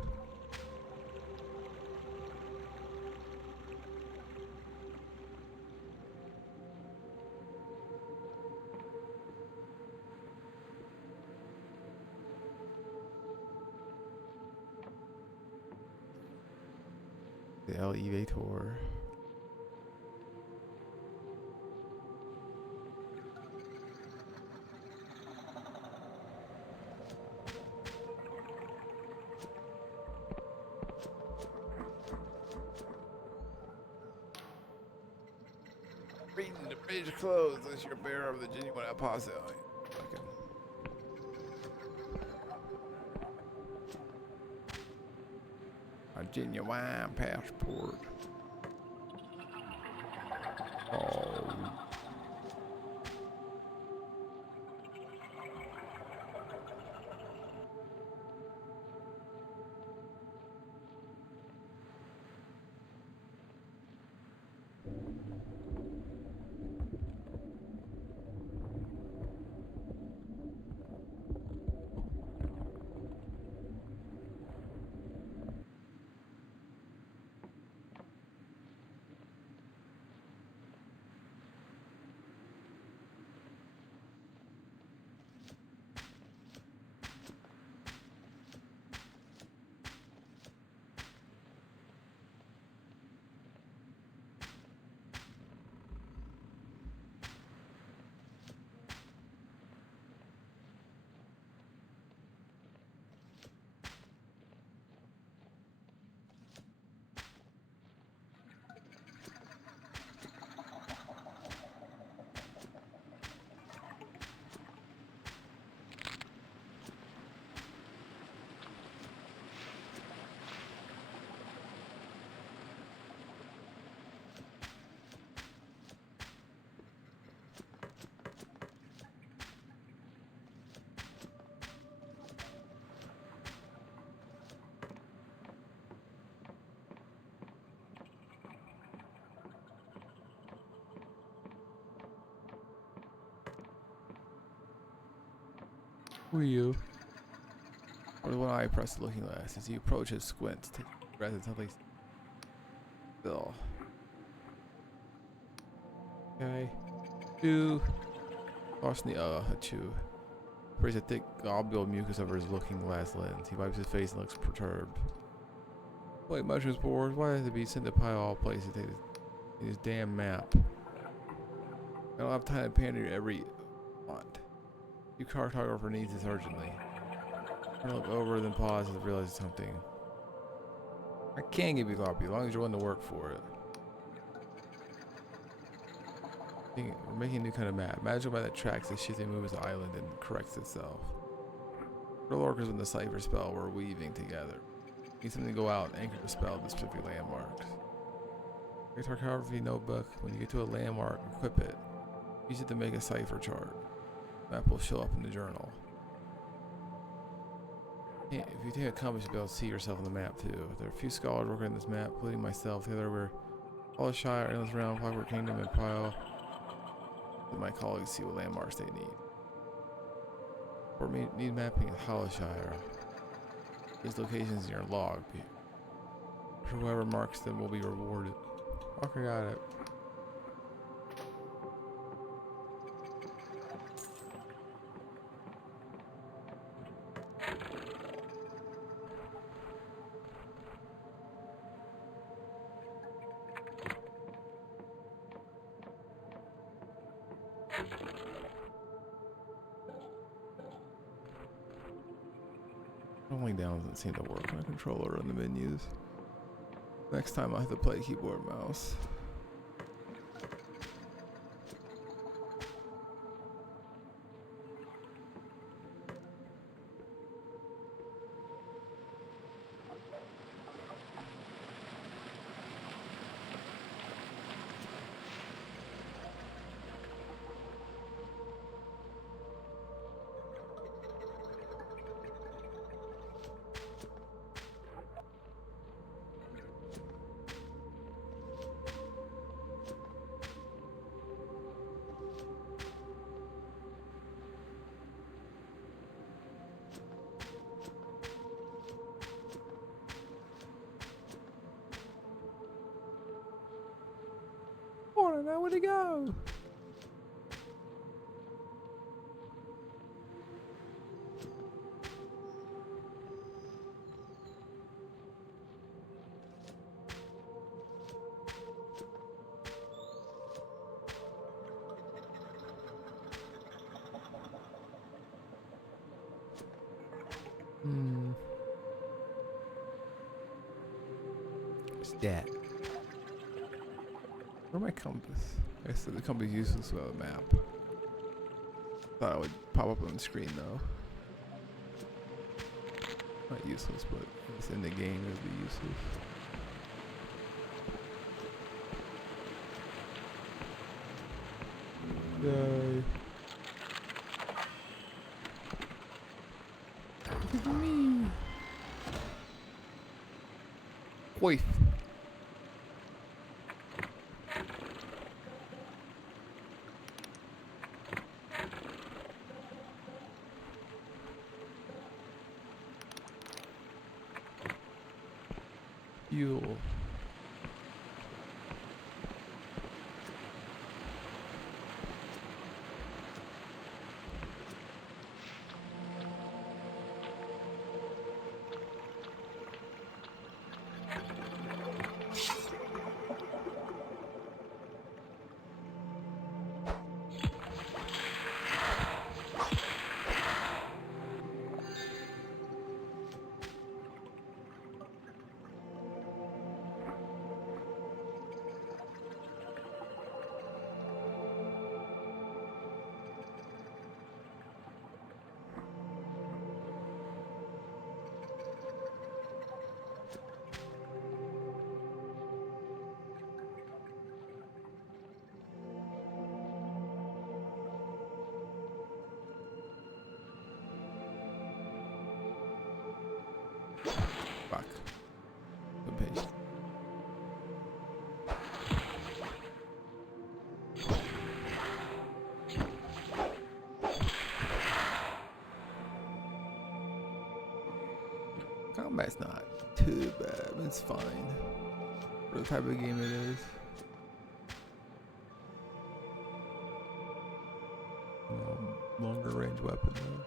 The elevator. Reading the bridge closed unless you're a bearer of the genuine apostle. Fucking. A genuine passport. Oh. Who are you? Or the one eye pressed looking glass. As he approaches, squints, takes a breath until they still. Okay. Two. Lost in the Hachu. Sprays a thick globule of mucus over his looking glass lens. He wipes his face and looks perturbed. Wait, mushroom spores? Why have to be sent to pile all places to take his damn map? I don't have time to pander to every want. Your cartographer needs this urgently. I look over, then pause and realize something. I can give you globule as long as you're willing to work for it. We're making a new kind of map. Imagine by that tracks the shifting moves the island and corrects itself. Real orcas in the cipher spell we're weaving together. Need something to go out and anchor the spell to specific landmarks. Your cartography notebook. When you get to a landmark, equip it. Use it to make a cipher chart. The map will show up in the journal. If you take a compass, you'll be able to see yourself on the map too. There are a few scholars working on this map, including myself. Together we're Shire, Endless Realm, Clockwork Kingdom, and Pile. With my colleagues see what landmarks they need. For me, need mapping in Shire. These locations in your log. Whoever marks them will be rewarded. Okay, got it. Rolling down doesn't seem to work on a controller on the menus. Next time I have to play keyboard and mouse. I don't know where to go. What's that? Where's my compass? I guess the compass is useless without a map. Thought it would pop up on the screen though. Not useless, but it's in the game it would be useless. Yay. Look at me. Wife. Fuel. Fuck. Good pace. Combat's not too bad, but it's fine for the type of game it is. Longer range weapon though.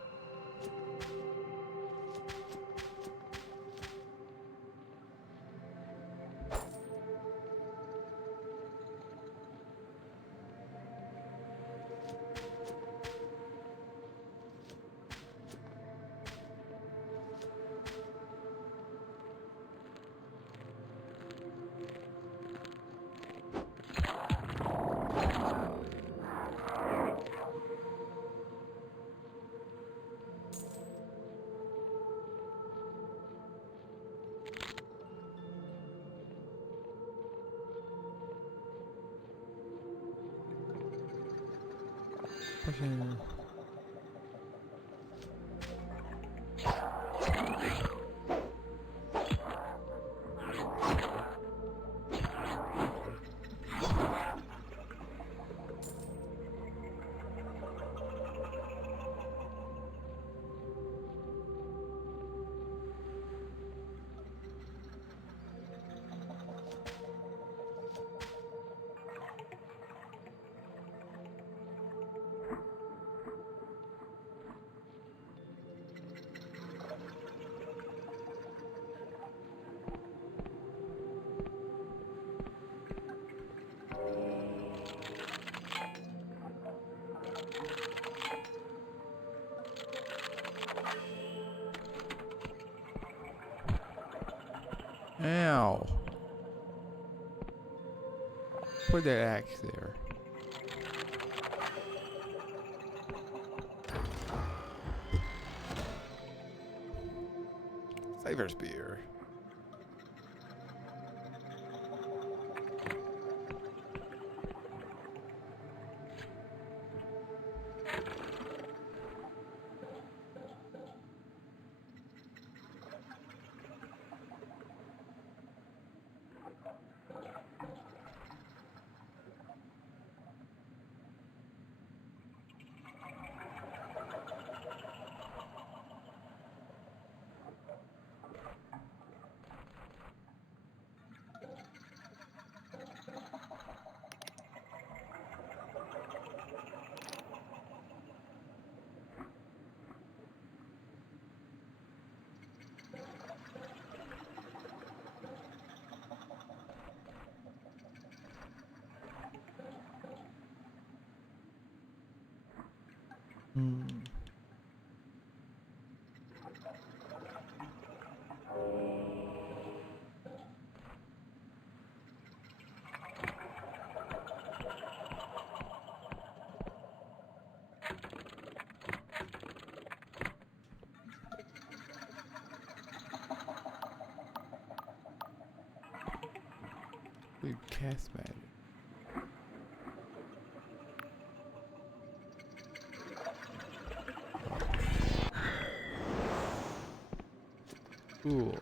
Pushing. Ow. Put that axe there. Saver spear. Big cast magic. Cool.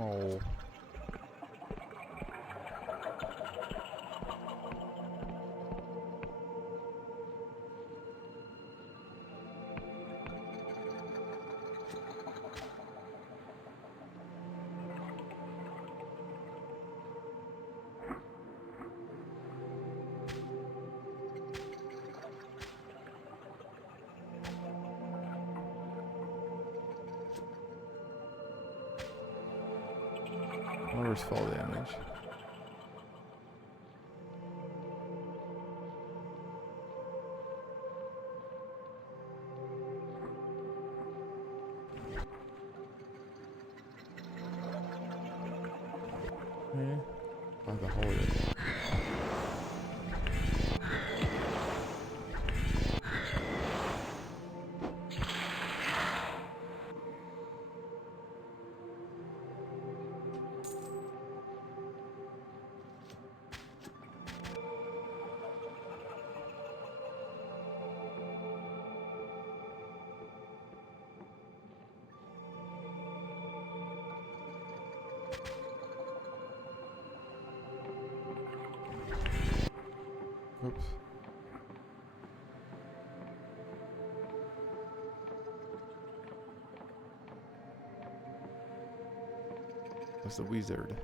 Oh. Where's fall damage? Yeah. Oh, the hole is. Oops. That's the wizard.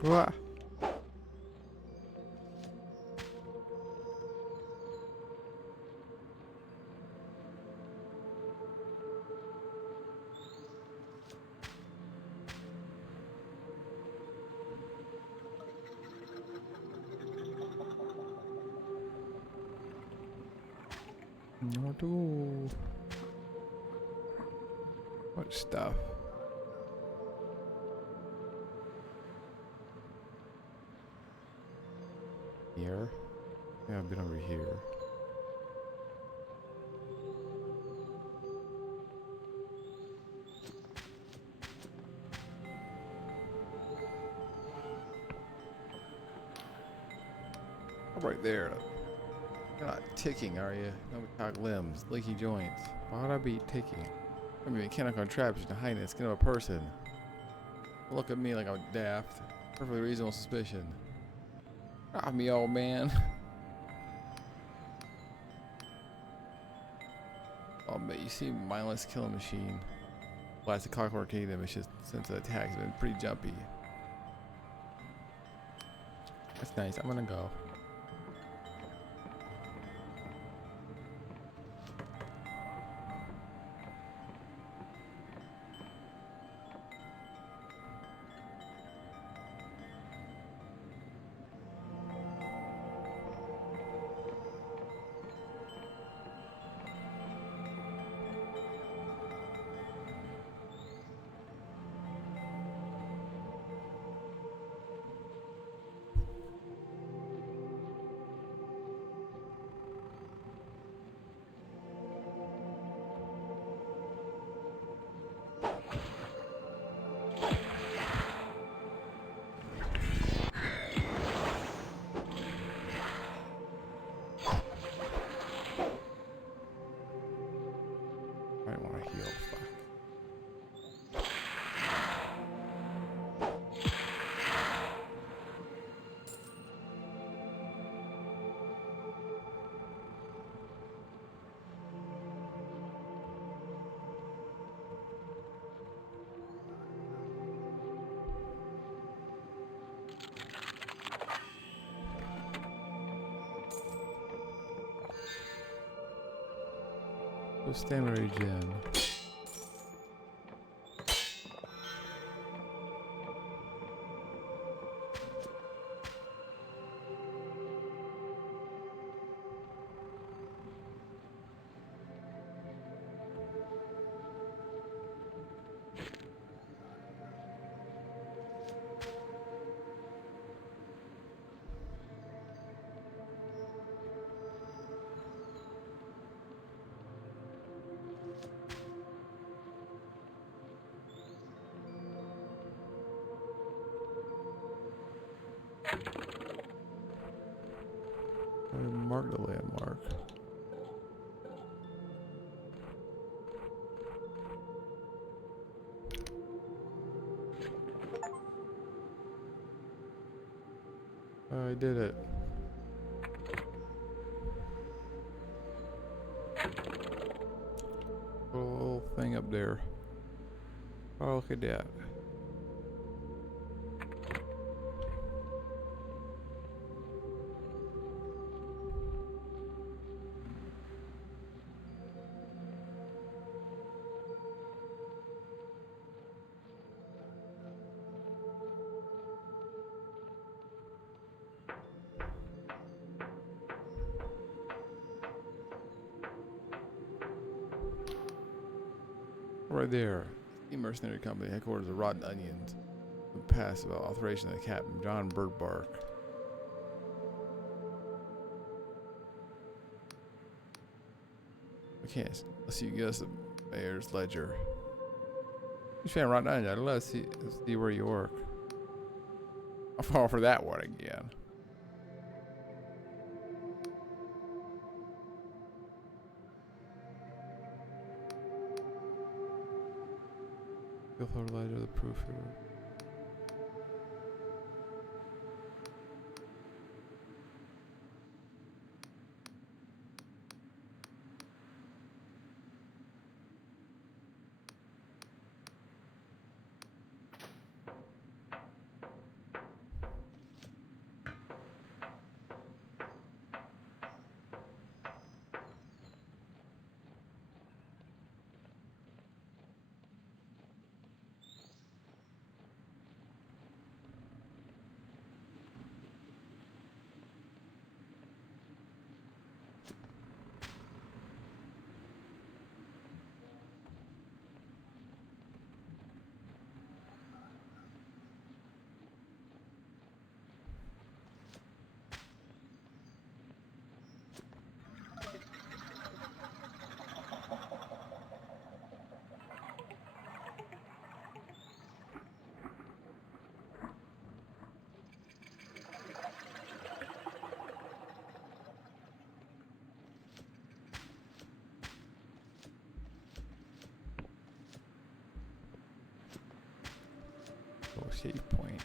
What? No, do. What stuff? Here? Yeah, I've been over here. Oh, right there. You're not ticking, are you? No metallic limbs, leaky joints. Why would I be ticking? I mean, mechanical contraption hiding the skin of a person. Look at me like I'm daft. Perfectly reasonable suspicion. Off me, old man. Oh, but you see, mindless killing machine. Plastic clockwork kingdom. It's just since the attack's been pretty jumpy. That's nice. I'm gonna go. I don't want to heal. Fuck. So stamina regen. I mark the landmark. I did it. Little thing up there. Oh, look at that. Right there. The mercenary company, headquarters of Rotten Onions. Pass about authorization of the Captain John Birdbark. Okay, let's see. You get us the mayor's ledger. You found Rotten Onions. I'd love to see where you work. I'll fall for that one again. You'll hold ledger the proof here. save point.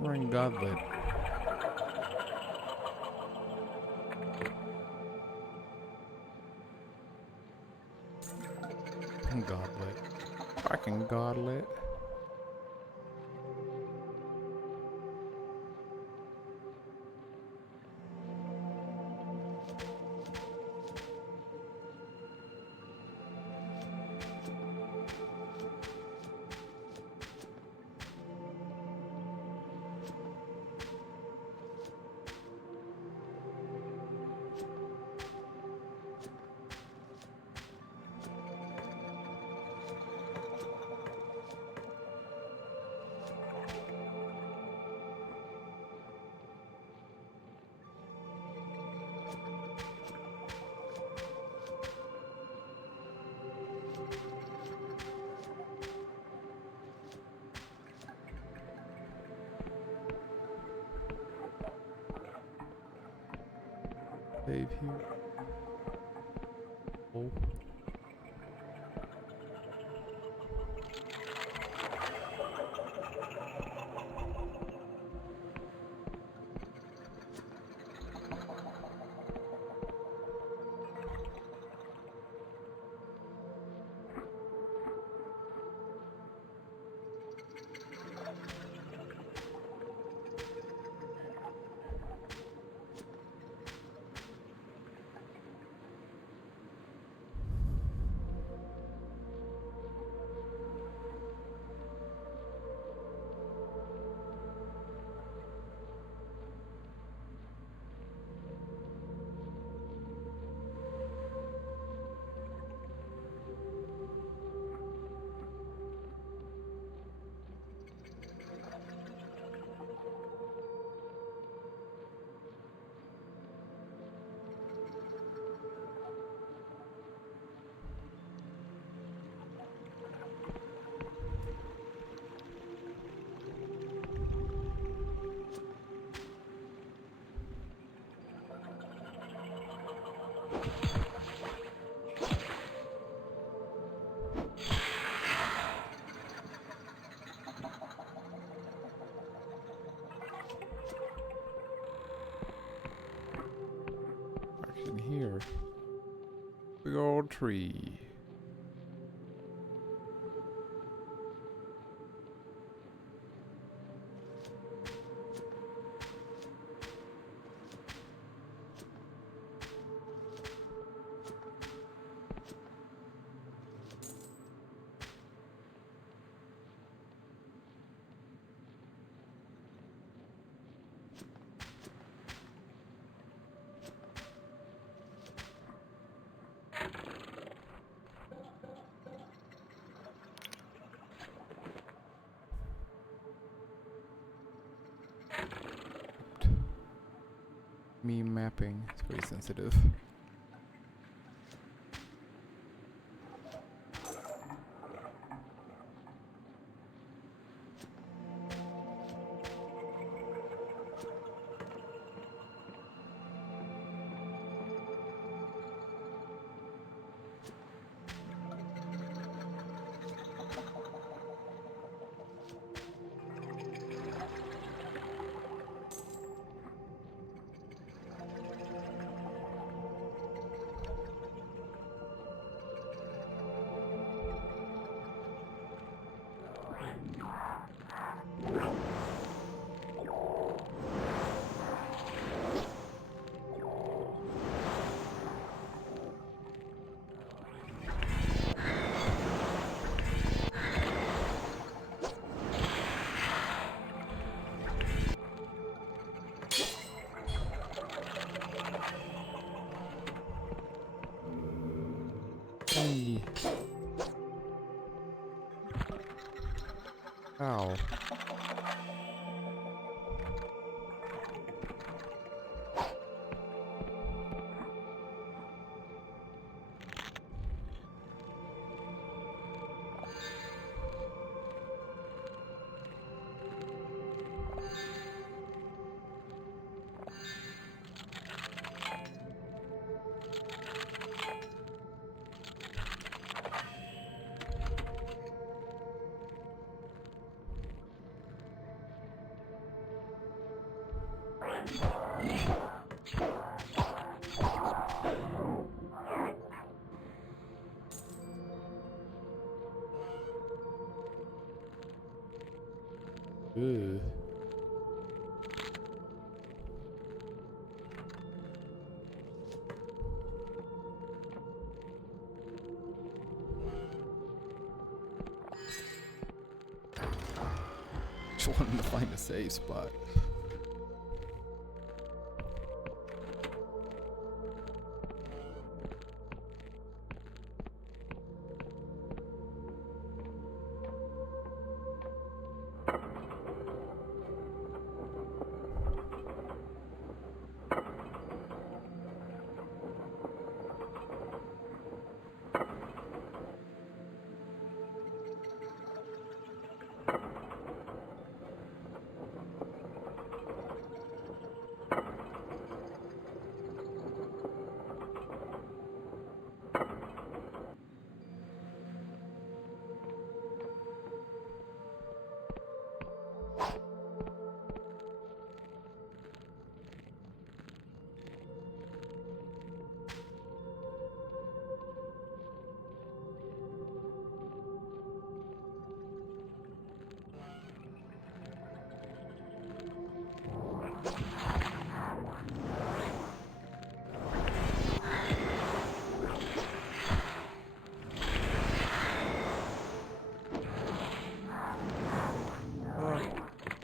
Ring Goblet. Goblet. Fucking Goblet. Save here. Oh. In here. Big old tree. Meme mapping. It's very sensitive. Wee. Ow. Ugh. Just wanted to find a safe spot.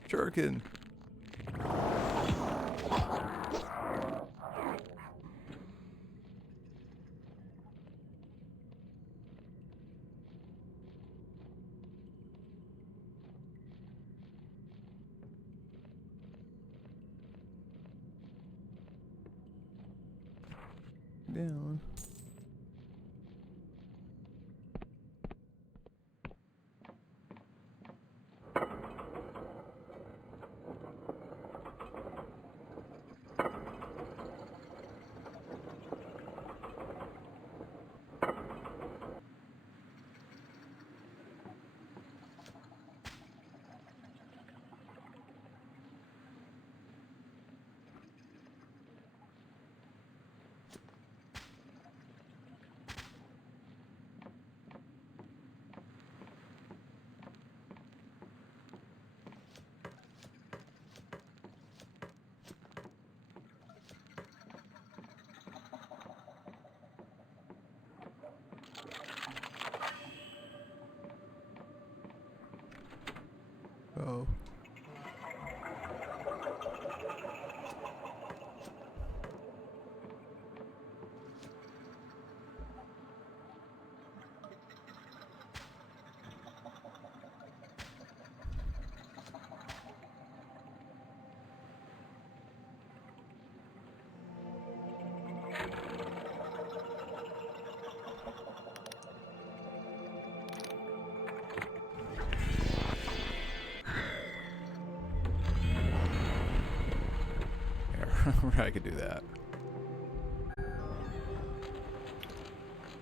Jerkin. Down. Oh. I could do that.